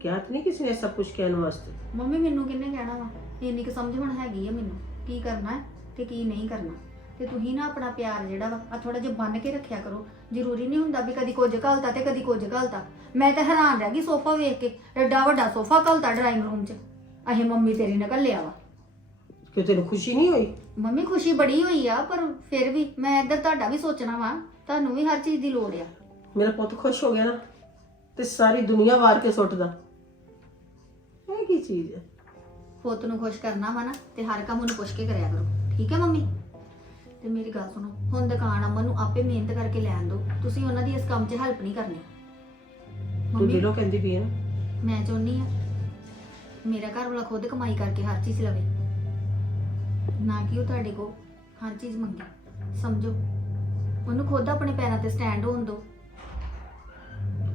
ਕਿਹਾ ਤਾਂ ਨਹੀਂ ਕਿਸੇ ਨੇ ਸਭ ਕੁਝ ਕਹਿਣ ਵਾਸਤੇ? ਮੰਮੀ ਮੈਨੂੰ ਕਿੰਨੇ ਕਹਿਣਾ ਵਾ? ਇੰਨੀ ਕੁ ਸਮਝ ਹੁਣ ਹੈਗੀ ਆ ਮੈਨੂੰ। ਕੀ ਕਰਨਾ ਹੈ ਤੇ ਕੀ ਨਹੀਂ ਕਰਨਾ? ਤੇ ਤੁਸੀਂ ਨਾ ਆਪਣਾ ਪਿਆਰ ਜਿਹੜਾ ਵਾ ਆ ਥੋੜਾ ਜਿਹਾ ਬੰਨ ਕੇ ਰੱਖਿਆ ਕਰੋ। ਜ਼ਰੂਰੀ ਨਹੀਂ ਹੁੰਦਾ ਵੀ ਕਦੀ ਕੁਝ ਘਲਤਾ ਤੇ ਕਦੀ ਕੁਝ ਘਲਤਾ। ਮੈਂ ਤਾਂ ਹੈਰਾਨ ਰਹਿ ਗਈ ਸੋਫਾ ਵੇਖ ਕੇ ਐਡਾ ਵੱਡਾ ਸੋਫਾ ਘਲਤਾ ਡਰਾਇੰਗ ਰੂਮ 'ਚ। ਅਹੇ ਮੰਮੀ ਤੇਰੀ ਨੇ ਘੱਲਿਆ ਵਾ। ਕਿ ਤੈਨੂੰ ਖੁਸ਼ੀ ਨਹੀਂ ਹੋਈ? ਮੰਮੀ ਖੁਸ਼ੀ ਬੜੀ ਹੋਈ ਆ ਪਰ ਫਿਰ ਵੀ ਮੈਂ ਇੱਧਰ ਤੁਹਾਡਾ ਵੀ ਸੋਚਣਾ ਵਾ। ਤੁਹਾਨੂੰ ਵੀ ਹਰ ਚੀਜ਼ ਦੀ ਲੋੜ ਆ। ਮੇਰਾ ਪੁੱਤ ਖੁਸ਼ ਹੋ ਗਿਆ ਨਾ ਤੇ ਸਾਰੀ ਦੁਨੀਆ ਵਾਰ ਕੇ ਸੁੱਟਦਾ। ਕੀ ਚੀਜ਼ ਹੈ? ਪੁੱਤ ਨੂੰ ਖੁਸ਼ ਕਰਨਾ ਵਾ ਨਾ ਤੇ ਹਰ ਕੰਮ ਉਹਨੂੰ ਪੁੱਛ ਕੇ ਕਰਿਆ ਕਰੋ। ਠੀਕ ਹੈ ਮੰਮੀ? ਤੇ ਮੇਰੀ ਗੱਲ ਸੁਣੋ ਹੁਣ ਦੁਕਾਨ ਅਮਨ ਨੂੰ ਆਪੇ ਮਿਹਨਤ ਕਰਕੇ ਲੈਣ ਦਿਓ ਤੁਸੀਂ ਉਹਨਾਂ ਦੀ ਇਸ ਕੰਮ 'ਚ ਹੈਲਪ ਨਹੀਂ ਕਰਨੀ। ਤੂੰ ਮੰਮੀ? ਦਿਲੋਂ ਕਹਿੰਦੀ ਹੈ ਨਾ। ਮੈਂ ਚਾਹੁੰਦੀ ਆ ਮੇਰਾ ਘਰ ਵਾਲਾ ਖੁਦ ਕਮਾਈ ਕਰਕੇ ਹਰ ਚੀਜ਼ ਲਵੇ। ਨਾ ਕਿ ਉਹ ਤੁਹਾਡੇ ਕੋ ਹਰ ਚੀਜ਼ ਮੰਗੇ। ਸਮਝੋ? ਉਹਨੂੰ ਖੁਦ ਆਪਣੇ ਪੈਰਾਂ ਤੇ ਸਟੈਂਡ ਹੋਣ ਦਿਓ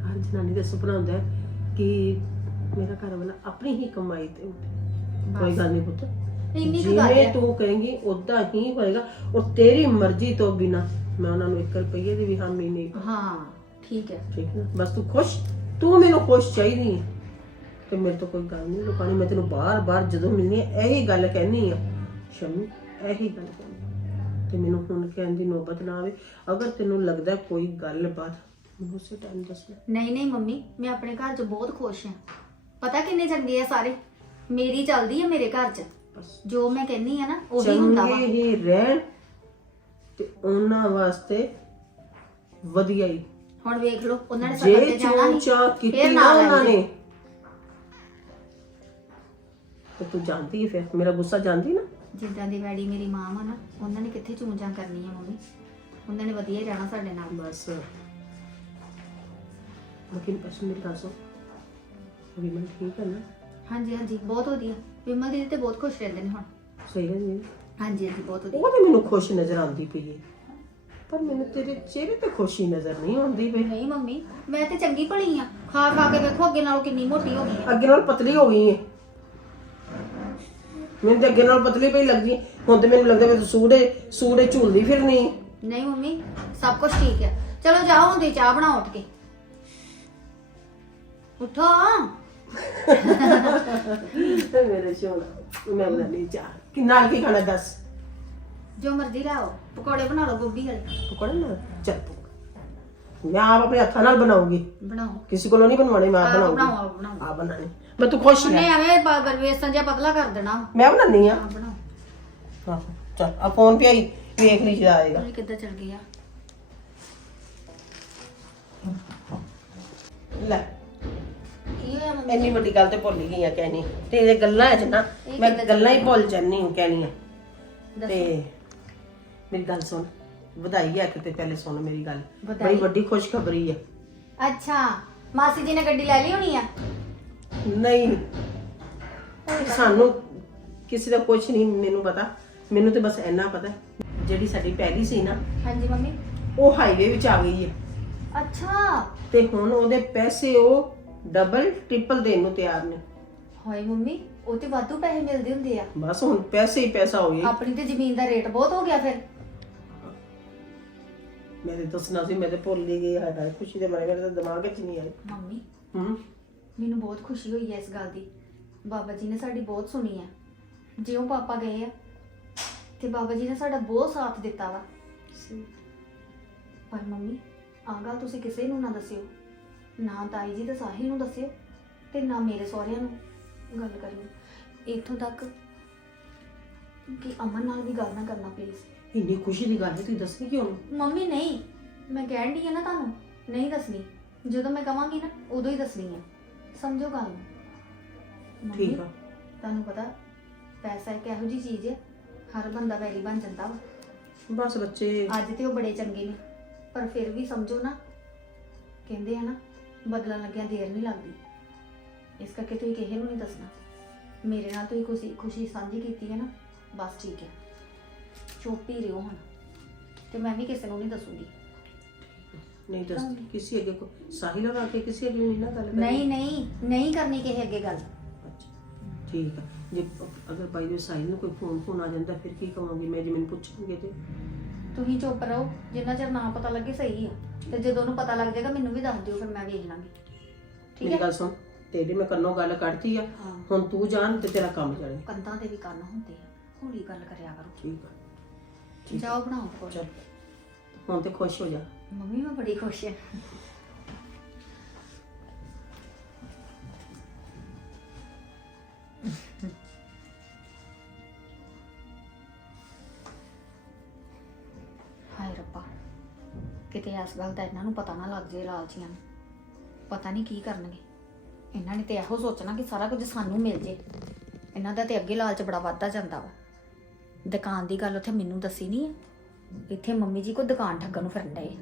ਹਰ ਜਨਾਨੀ ਦਾ ਸੁਪਨਾ ਹੁੰਦਾ ਹੈ ਕਿ ਮੇਰਾ ਘਰ ਵਾਲਾ ਆਪਣੀ ਹੀ ਕਮਾਈ ਤੇ ਉੱਠੇ। ਕੋਈ ਗੱਲ ਨਹੀਂ ਪੁੱਤ। ਇੰਨੀ ਕੁ ਗੱਲ ਜਿਵੇਂ ਹੈ। ਤੂੰ ਕਹੇਂਗੀ ਉਦਾਂ ਹੀ ਹੋਏਗਾ। ਔਰ ਤੇਰੀ ਮਰਜ਼ੀ ਤੋਂ ਬਿਨਾ ਮੈਂ ਉਹਨਾਂ ਨੂੰ 1 ਰੁਪਏ ਦੀ ਵੀ ਹਾਮੀ ਨਹੀਂ ਹਾਂ ਠੀਕ ਹੈ। ਠੀਕ ਹੈ ਨਾ? ਬਸ ਤੂੰ ਖੁਸ਼। ਤੂੰ ਮੈਨੂੰ ਖੁਸ਼ ਚਾਹੀਦੀ ਹੈ। ਤੇ ਮੇਰੇ ਤੋਂ ਕੋਈ ਗੱਲ ਨਹੀਂ ਲੁਕਾਣੀ ਮੈਂ ਤੈਨੂੰ ਬਾਰ-ਬਾਰ ਜਦੋਂ ਮਿਲਣੀ ਹੈ ਇਹੀ ਗੱਲ ਕਹਿਣੀ ਆ। ਸ਼ਮੀ ਇਹੀ ਗੱਲ ਕਹਿਣੀ ਤੇ ਮੈਨੂੰ ਹੁਣ ਕਹਿਣ ਦੀ ਨੌਬਤ ਨਾ ਆਵੇ। ਅਗਰ ਤੈਨੂੰ ਲੱਗਦਾ ਕੋਈ ਗੱਲਬਾਤ ਮੈਨੂੰ ਉਸੇ ਟਾਈਮ ਦੱਸ ਲੈ ਨਹੀਂ ਨਹੀਂ ਮੰਮੀ ਮੈਂ ਆਪਣੇ ਘਰ 'ਚ ਬਹੁਤ ਖੁਸ਼ ਹਾਂ। ਪਤਾ ਕਿੰਨੇ ਚੰਗੇ ਆ ਸਾਰੇ? ਮੇਰੀ ਚੱਲਦੀ ਹੈ ਮੇਰੇ ਘਰ 'ਚ। ਜੋ ਮੈਂ ਕਹਿੰਨੀ ਆ ਨਾ ਉਹੀ ਹੁੰਦਾ ਵਾ। ਚੰਗੇ ਹੀ ਰਹਿਣ ਤੇ ਉਹਨਾਂ ਵਾਸਤੇ ਵਧੀਆ ਹੀ। ਹੁਣ ਵੇਖ ਲਓ ਉਹਨਾਂ ਨੇ ਸਫਰ ਜੇ ਤੇ ਜਾਣਾ ਸੀ ਚੋਚਾ ਫਿਰ ਕੀਤੀ ਨਾ ਨਾਲ ਉਹਨਾਂ ਨੇ। ਤੇ ਤੂੰ ਜਾਣਦੀ ਹੈ ਫਿਰ ਮੇਰਾ ਗੁੱਸਾ ਜਾਣਦੀ ਨਾ? ਜਿੱਦਾਂ ਦੀ ਵੈਡੀ ਮੇਰੀ ਮਾਂ ਵਾ ਨਾ ਉਹਨਾਂ ਨੇ ਕਿੱਥੇ ਚੂੰਜਾਂ ਕਰਨੀਆਂ ਮੰਮੀ? ਉਹਨਾਂ ਨੇ ਵਧੀਆ ਹੀ ਰਹਿਣਾ ਸਾਡੇ ਨਾਲ। ਬਸ। ਲੇਕਿਨ ਅਸ ਮੇਰੀ ਗੱਲ ਸੁਣ। ਵਿਮਲ ਠੀਕ ਹੈ ਨਾ? ਹਾਂਜੀ ਹਾਂਜੀ ਬਹੁਤ ਵਧੀਆ। ਵਿਮਲ ਦੀਦੀ ਤੇ ਬਹੁਤ ਖੁਸ਼ ਰਹਿੰਦੇ ਨੇ ਹੁਣ। ਸਹੀ ਹੈ। ਜੀ ਹਾਂਜੀ ਹਾਂਜੀ ਬਹੁਤ ਵਧੀਆ। ਉਹ ਤੇ ਮੈਨੂੰ ਖੁਸ਼ ਨਜ਼ਰ ਆਉਂਦੀ ਪਈ ਹੈ। ਪਰ ਮੈਨੂੰ ਤੇਰੇ ਚਿਹਰੇ ਤੇ ਖੁਸ਼ੀ ਨਜ਼ਰ ਨਹੀਂ ਆਉਂਦੀ ਪਈ। ਨਹੀਂ ਮੰਮੀ ਮੈਂ ਤੇ ਚੰਗੀ ਭਲੀ ਆ ਖਾ ਖਾ ਕੇ ਵੇਖੋ ਅੱਗੇ ਨਾਲੋਂ ਕਿੰਨੀ ਮੋਟੀ ਹੋ ਗਈ ਆ ਅੱਗੇ ਨਾਲ ਪਤਲੀ ਹੋ ਗਈ ਹੈ। ਮੈਨੂੰ ਤੇ ਅੱਗੇ ਨਾਲ ਪਤਲੀ ਪਈ ਲੱਗਦੀ। ਹੈ। ਹੁਣ ਤੇ ਮੈਨੂੰ ਲੱਗਦਾ ਮੈਂ ਸੂੜੇ ਸੂੜੇ ਝੂਲਦੀ ਫਿਰਨੀ ਹੈ। ਨਹੀਂ ਮੰਮੀ ਸਭ ਕੁਝ ਠੀਕ ਹੈ। ਚਲੋ ਜਾਓ ਹੁਣ ਤੁਸੀਂ ਚਾਹ ਬਣਾਓ ਉੱਠ ਕੇ। ਉਠੋ। ਤੇ ਮੇਰੇ ਸੋਨਾ ਮੈਂ ਬਣਾਣੀ ਚਾਹ। ਕਿ ਨਾਲ ਕੀ ਖਾਣਾ ਦੱਸ? ਜੋ ਮਰਜ਼ੀ ਲਾਓ ਪਕੌੜੇ ਬਣਾ ਲਓ ਗੋਭੀ ਵਾਲੇ। ਪਕੌੜੇ ਨਾਲ ਚੱਲ ਤੂੰ ਮੈਂ ਆਪ ਆਪਣੇ ਹੱਥਾਂ ਨਾਲ ਬਣਾਉਂਗੀ। ਬਣਾਓ। ਕਿਸੇ ਕੋਲੋਂ ਨਹੀਂ ਬਣਵਾਣੇ ਮੈਂ ਆਪ ਬਣਾਉਂਗੀ। ਬਣਾਓ ਬਣਾਓ। ਆਪ ਬਣਾਣੇ ਮੈਂ ਤੂੰ ਖੁਸ਼ ਉਹਨੇ ਰਹਿ ਐਵੇਂ ਬਰਗਰ ਵੇਸਣ ਜਿਹਾ ਪਤਲਾ ਕਰ ਦੇਣਾ। ਮੈਂ ਬਣਾਨੀ ਆ। ਆਪ ਬਣਾਓ। ਆਹੋ, ਚੱਲ ਆ ਫੋਨ ਪਿਆ ਹੀ ਵੇਖ ਲਈ ਜੇ ਆਏਗਾ। ਇਹ ਕਿੱਦਾਂ ਚਲ ਗਿਆ ਲੈ। ਕੀ ਹੋਇਆ ਮੰਮੀ? ਇੰਨੀ ਵੱਡੀ ਗੱਲ ਤੇ ਭੁੱਲ ਹੀ ਗਈ ਆ ਕਹਿਣੀ ਤੇਰੇ ਗੱਲਾਂ ਚ ਨਾ ਇਹ ਮੈਂ ਕਿੱਦਾਂ ਗੱਲਾਂ ਹੀ ਭੁੱਲ ਜਾਂਦੀ ਹਾਂ ਕਹਿਣੀਆਂ ਦੱਸੋ। ਤੇ ਮੇਰੀ ਗੱਲ ਸੁਣ ਵਧਾਈ ਹੈ ਕਿਤੇ ਪਹਿਲੇ ਸੁਣ ਮੇਰੀ ਗੱਲ। ਵਧਾਈ। ਬੜੀ ਵੱਡੀ ਖੁਸ਼ਖਬਰੀ ਹੈ ਅੱਛਾ ਮਾਸੀ ਜੀ ਨੇ ਗੱਡੀ ਲੈ ਲਈ ਹੋਣੀ ਆ? ਨਹੀਂ। ਸਾਨੂੰ ਕਿਸੇ ਦਾ ਕੁਝ ਨਹੀਂ ਮੈਨੂੰ ਪਤਾ। ਮੈਨੂੰ ਤੇ ਬਸ ਇੰਨਾ ਪਤਾ ਜਿਹੜੀ ਸਾਡੀ ਪਹਿਲੀ ਸੀ ਨਾ ਹਾਂਜੀ ਮੰਮੀ। ਉਹ ਹਾਈਵੇ ਵਿੱਚ ਆ ਗਈ ਹੈ। ਅੱਛਾ। ਤੇ ਹੁਣ ਉਹਦੇ ਪੈਸੇ ਉਹ ਡਬਲ ਟ੍ਰਿਪਲ ਦੇਣ ਨੂੰ ਤਿਆਰ ਨੇ। ਹਾਏ ਮੰਮੀ ਉਹ ਤੇ ਵਾਧੂ ਪੈਸੇ ਮਿਲਦੇ ਹੁੰਦੇ ਆ। ਬਸ ਹੁਣ ਪੈਸੇ ਹੀ ਪੈਸਾ ਹੋ ਗਿਆ। ਆਪਣੀ ਤੇ ਜ਼ਮੀਨ ਦਾ ਰੇਟ ਬਹੁਤ ਹੋ ਗਿਆ ਫਿਰ। ਮੈਂ ਤੇ ਦੱਸਣਾ ਸੀ ਮੈਂ ਤੇ ਭੁੱਲ ਹੀ ਗਈ ਹਾਏ ਖੁਸ਼ੀ ਦੇ ਮਾਰੇ ਮੇਰੇ ਤਾਂ ਦਿਮਾਗ 'ਚ ਨਹੀਂ ਆਈ ਮੰਮੀ ਹੂੰ। ਮੈਨੂੰ ਬਹੁਤ ਖੁਸ਼ੀ ਹੋਈ ਹੈ ਇਸ ਗੱਲ ਦੀ। ਬਾਬਾ ਜੀ ਨੇ ਸਾਡੀ ਬਹੁਤ ਸੁਣੀ ਹੈ ਜਿਉਂ ਪਾਪਾ ਗਏ ਆ ਤੇ ਬਾਬਾ ਜੀ ਨੇ ਸਾਡਾ ਬਹੁਤ ਸਾਥ ਦਿੱਤਾ ਵਾ। ਪਰ ਮੰਮੀ ਆਹ ਗੱਲ ਤੁਸੀਂ ਕਿਸੇ ਨੂੰ ਨਾ ਦੱਸਿਓ। ਨਾ ਤਾਈ ਜੀ ਤੇ ਸਾਹਿਲ ਨੂੰ ਦੱਸਿਓ ਤੇ ਨਾ ਮੇਰੇ ਸਹੁਰਿਆਂ ਨੂੰ ਗੱਲ ਕਰਿਓ। ਇੱਥੋਂ ਤੱਕ ਕਿ ਅਮਨ ਨਾਲ ਵੀ ਗੱਲ ਨਾ ਕਰਨਾ ਪਲੀਜ਼ ਇੰਨੀ ਖੁਸ਼ੀ ਦੀ ਗੱਲ ਹੈ ਤੁਸੀਂ ਦੱਸਣੀ ਕਿਉਂ ਨਹੀਂ ਮੰਮੀ ਨਹੀਂ ਮੈਂ ਕਹਿਣ ਦੀ ਆ ਨਾ ਤੁਹਾਨੂੰ ਨਹੀਂ ਦੱਸਣੀ। ਜਦੋਂ ਮੈਂ ਕਵਾਂਗੀ ਨਾ ਉਦੋਂ ਹੀ ਦੱਸਣੀ ਹੈ ਸਮਝੋ ਗੱਲ। ਨੂੰ ਮੰਮੀ, ਠੀਕ ਆ। ਤੁਹਾਨੂੰ ਪਤਾ ਪੈਸਾ ਇੱਕ ਇਹੋ ਜੀ ਚੀਜ਼ ਹੈ ਹਰ ਬੰਦਾ ਵੈਰੀ ਬਣ ਜਾਂਦਾ ਵਾ। ਬਸ ਬੱਚੇ। ਅੱਜ ਤੇ ਉਹ ਬੜੇ ਚੰਗੇ ਨੇ ਪਰ ਫਿਰ ਵੀ ਸਮਝੋ ਨਾ ਕਹਿੰਦੇ ਆ ਨਾ ਬਦਲਣ ਲੱਗਿਆ ਦੇਰ ਨਹੀਂ ਲੱਗਦੀ। ਇਸ ਕਰਕੇ ਤੁਸੀਂ ਕਿਸੇ ਨੂੰ ਨਹੀਂ ਦੱਸਣਾ। ਮੇਰੇ ਨਾਲ ਤੁਸੀਂ ਖੁਸ਼ੀ ਖੁਸ਼ੀ ਸਾਂਝੀ ਕੀਤੀ ਹੈ ਨਾ ਬਸ ਠੀਕ ਹੈ। ਚੁੱਪ ਹੀ ਰਹੋ ਹੁਣ। ਤੇ ਮੈਂ ਵੀ ਕਿਸੇ ਨੂੰ ਨਹੀਂ ਦੱਸੂਗੀ। ਨਹੀਂ ਦੱਸ ਕਿਸੇ ਅੱਗੇ ਕੋ ਸਾਹਿਲ ਹੋਣਾ ਕੇ ਕਿਸੇ ਅੱਗੇ ਨਹੀਂ ਨਾ ਗੱਲ ਕਰਨੀ ਨਹੀਂ ਨਹੀਂ ਨਹੀਂ ਕਰਨੀ ਕਿਸੇ ਅੱਗੇ ਗੱਲ। ਅੱਛਾ, ਠੀਕ ਆ ਜੇ ਅਗਰ ਬਾਈ ਦੇ ਸਾਹਿਲ ਨੂੰ ਕੋਈ ਫੋਨ ਫੋਨ ਆ ਜਾਂਦਾ ਫਿਰ ਕੀ ਕਵਾਂਗੀ ਮੈਂ ਜੇ ਮੈਨੂੰ ਪੁੱਛਣਗੇ ਤੇ। ਤੁਸੀਂ ਚੁੱਪ ਰਹੋ। ਜਿੰਨਾ ਚਿਰ ਨਾ ਪਤਾ ਲੱਗੇ ਸਹੀ ਆ। ਤੇ ਜਦੋਂ ਉਹਨੂੰ ਪਤਾ ਲੱਗ ਜਾਏਗਾ ਮੈਨੂੰ ਵੀ ਦੱਸ ਦਿਓ ਫਿਰ ਮੈਂ ਵੇਖ ਲਾਂਗੀ। ਠੀਕ ਮੇਰੀ ਹੈ? ਗੱਲ ਸੁਣ ਤੇਰੀ ਮੈਂ ਕੰਨੋਂ ਗੱਲ ਕੱਢਤੀ ਆ। ਹਾਂ। ਹੁਣ ਤੂੰ ਜਾਣ ਤੇ ਤੇਰਾ ਕੰਮ ਚੱਲੇ। ਕੰਧਾਂ ਦੇ ਵੀ ਕੰਨ ਹੁੰਦੇ ਆ। ਹੌਲੀ ਗੱਲ ਕਰਿਆ ਕਰੋ। ਠੀਕ ਆ। ਠੀਕ ਜਾਓ ਬਣਾਓ ਚੱਲ। ਹੁਣ ਤੇ ਖੁਸ਼ ਹੋ ਜਾ। ਮੰਮੀ ਮੈਂ ਬੜੀ ਖੁਸ਼ ਹਾਂ ਕਿਤੇ ਇਸ ਗੱਲ ਦਾ ਇਹਨਾਂ ਨੂੰ ਪਤਾ ਨਾ ਲੱਗ ਜੇ ਲਾਲਚੀਆਂ ਨੂੰ। ਪਤਾ ਨਹੀਂ ਕੀ ਕਰਨਗੇ। ਇਹਨਾਂ ਨੇ ਤੇ ਇਹੋ ਸੋਚਣਾ ਕਿ ਸਾਰਾ ਕੁਝ ਸਾਨੂੰ ਮਿਲ ਜੇ। ਇਹਨਾਂ ਦਾ ਤੇ ਅੱਗੇ ਲਾਲਚ ਬੜਾ ਵੱਧਦਾ ਜਾਂਦਾ ਵਾ। ਦੁਕਾਨ ਦੀ ਗੱਲ ਉੱਥੇ ਮੈਨੂੰ ਦੱਸੀ ਨਹੀਂ ਹੈ। ਇੱਥੇ ਮੰਮੀ ਜੀ ਕੋ ਦੁਕਾਨ ਠੱਗਣ ਨੂੰ ਫਿਰਨ ਡਏ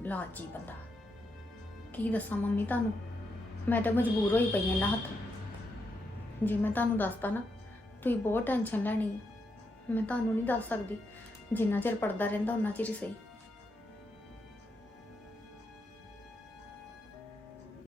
ਲਾਲਚੀ ਬੰਦਾ। ਕੀ ਦੱਸਾਂ ਮੰਮੀ ਤੁਹਾਨੂੰ? ਮੈਂ ਤਾਂ ਮਜਬੂਰ ਹੋਈ ਪਈ ਇਹਨਾਂ ਹੱਥ। ਜੇ ਮੈਂ ਤੁਹਾਨੂੰ ਦੱਸਦਾ ਨਾ, ਤੁਸੀਂ ਬਹੁਤ ਟੈਨਸ਼ਨ ਲੈਣੀ ਹੈ। ਮੈਂ ਤੁਹਾਨੂੰ ਨਹੀਂ ਦੱਸ ਸਕਦੀ। ਜਿੰਨਾ ਚਿਰ ਪੜਦਾ ਰਹਿੰਦਾ ਉਹਨਾਂ ਚਿਰ ਹੀ ਸਹੀ।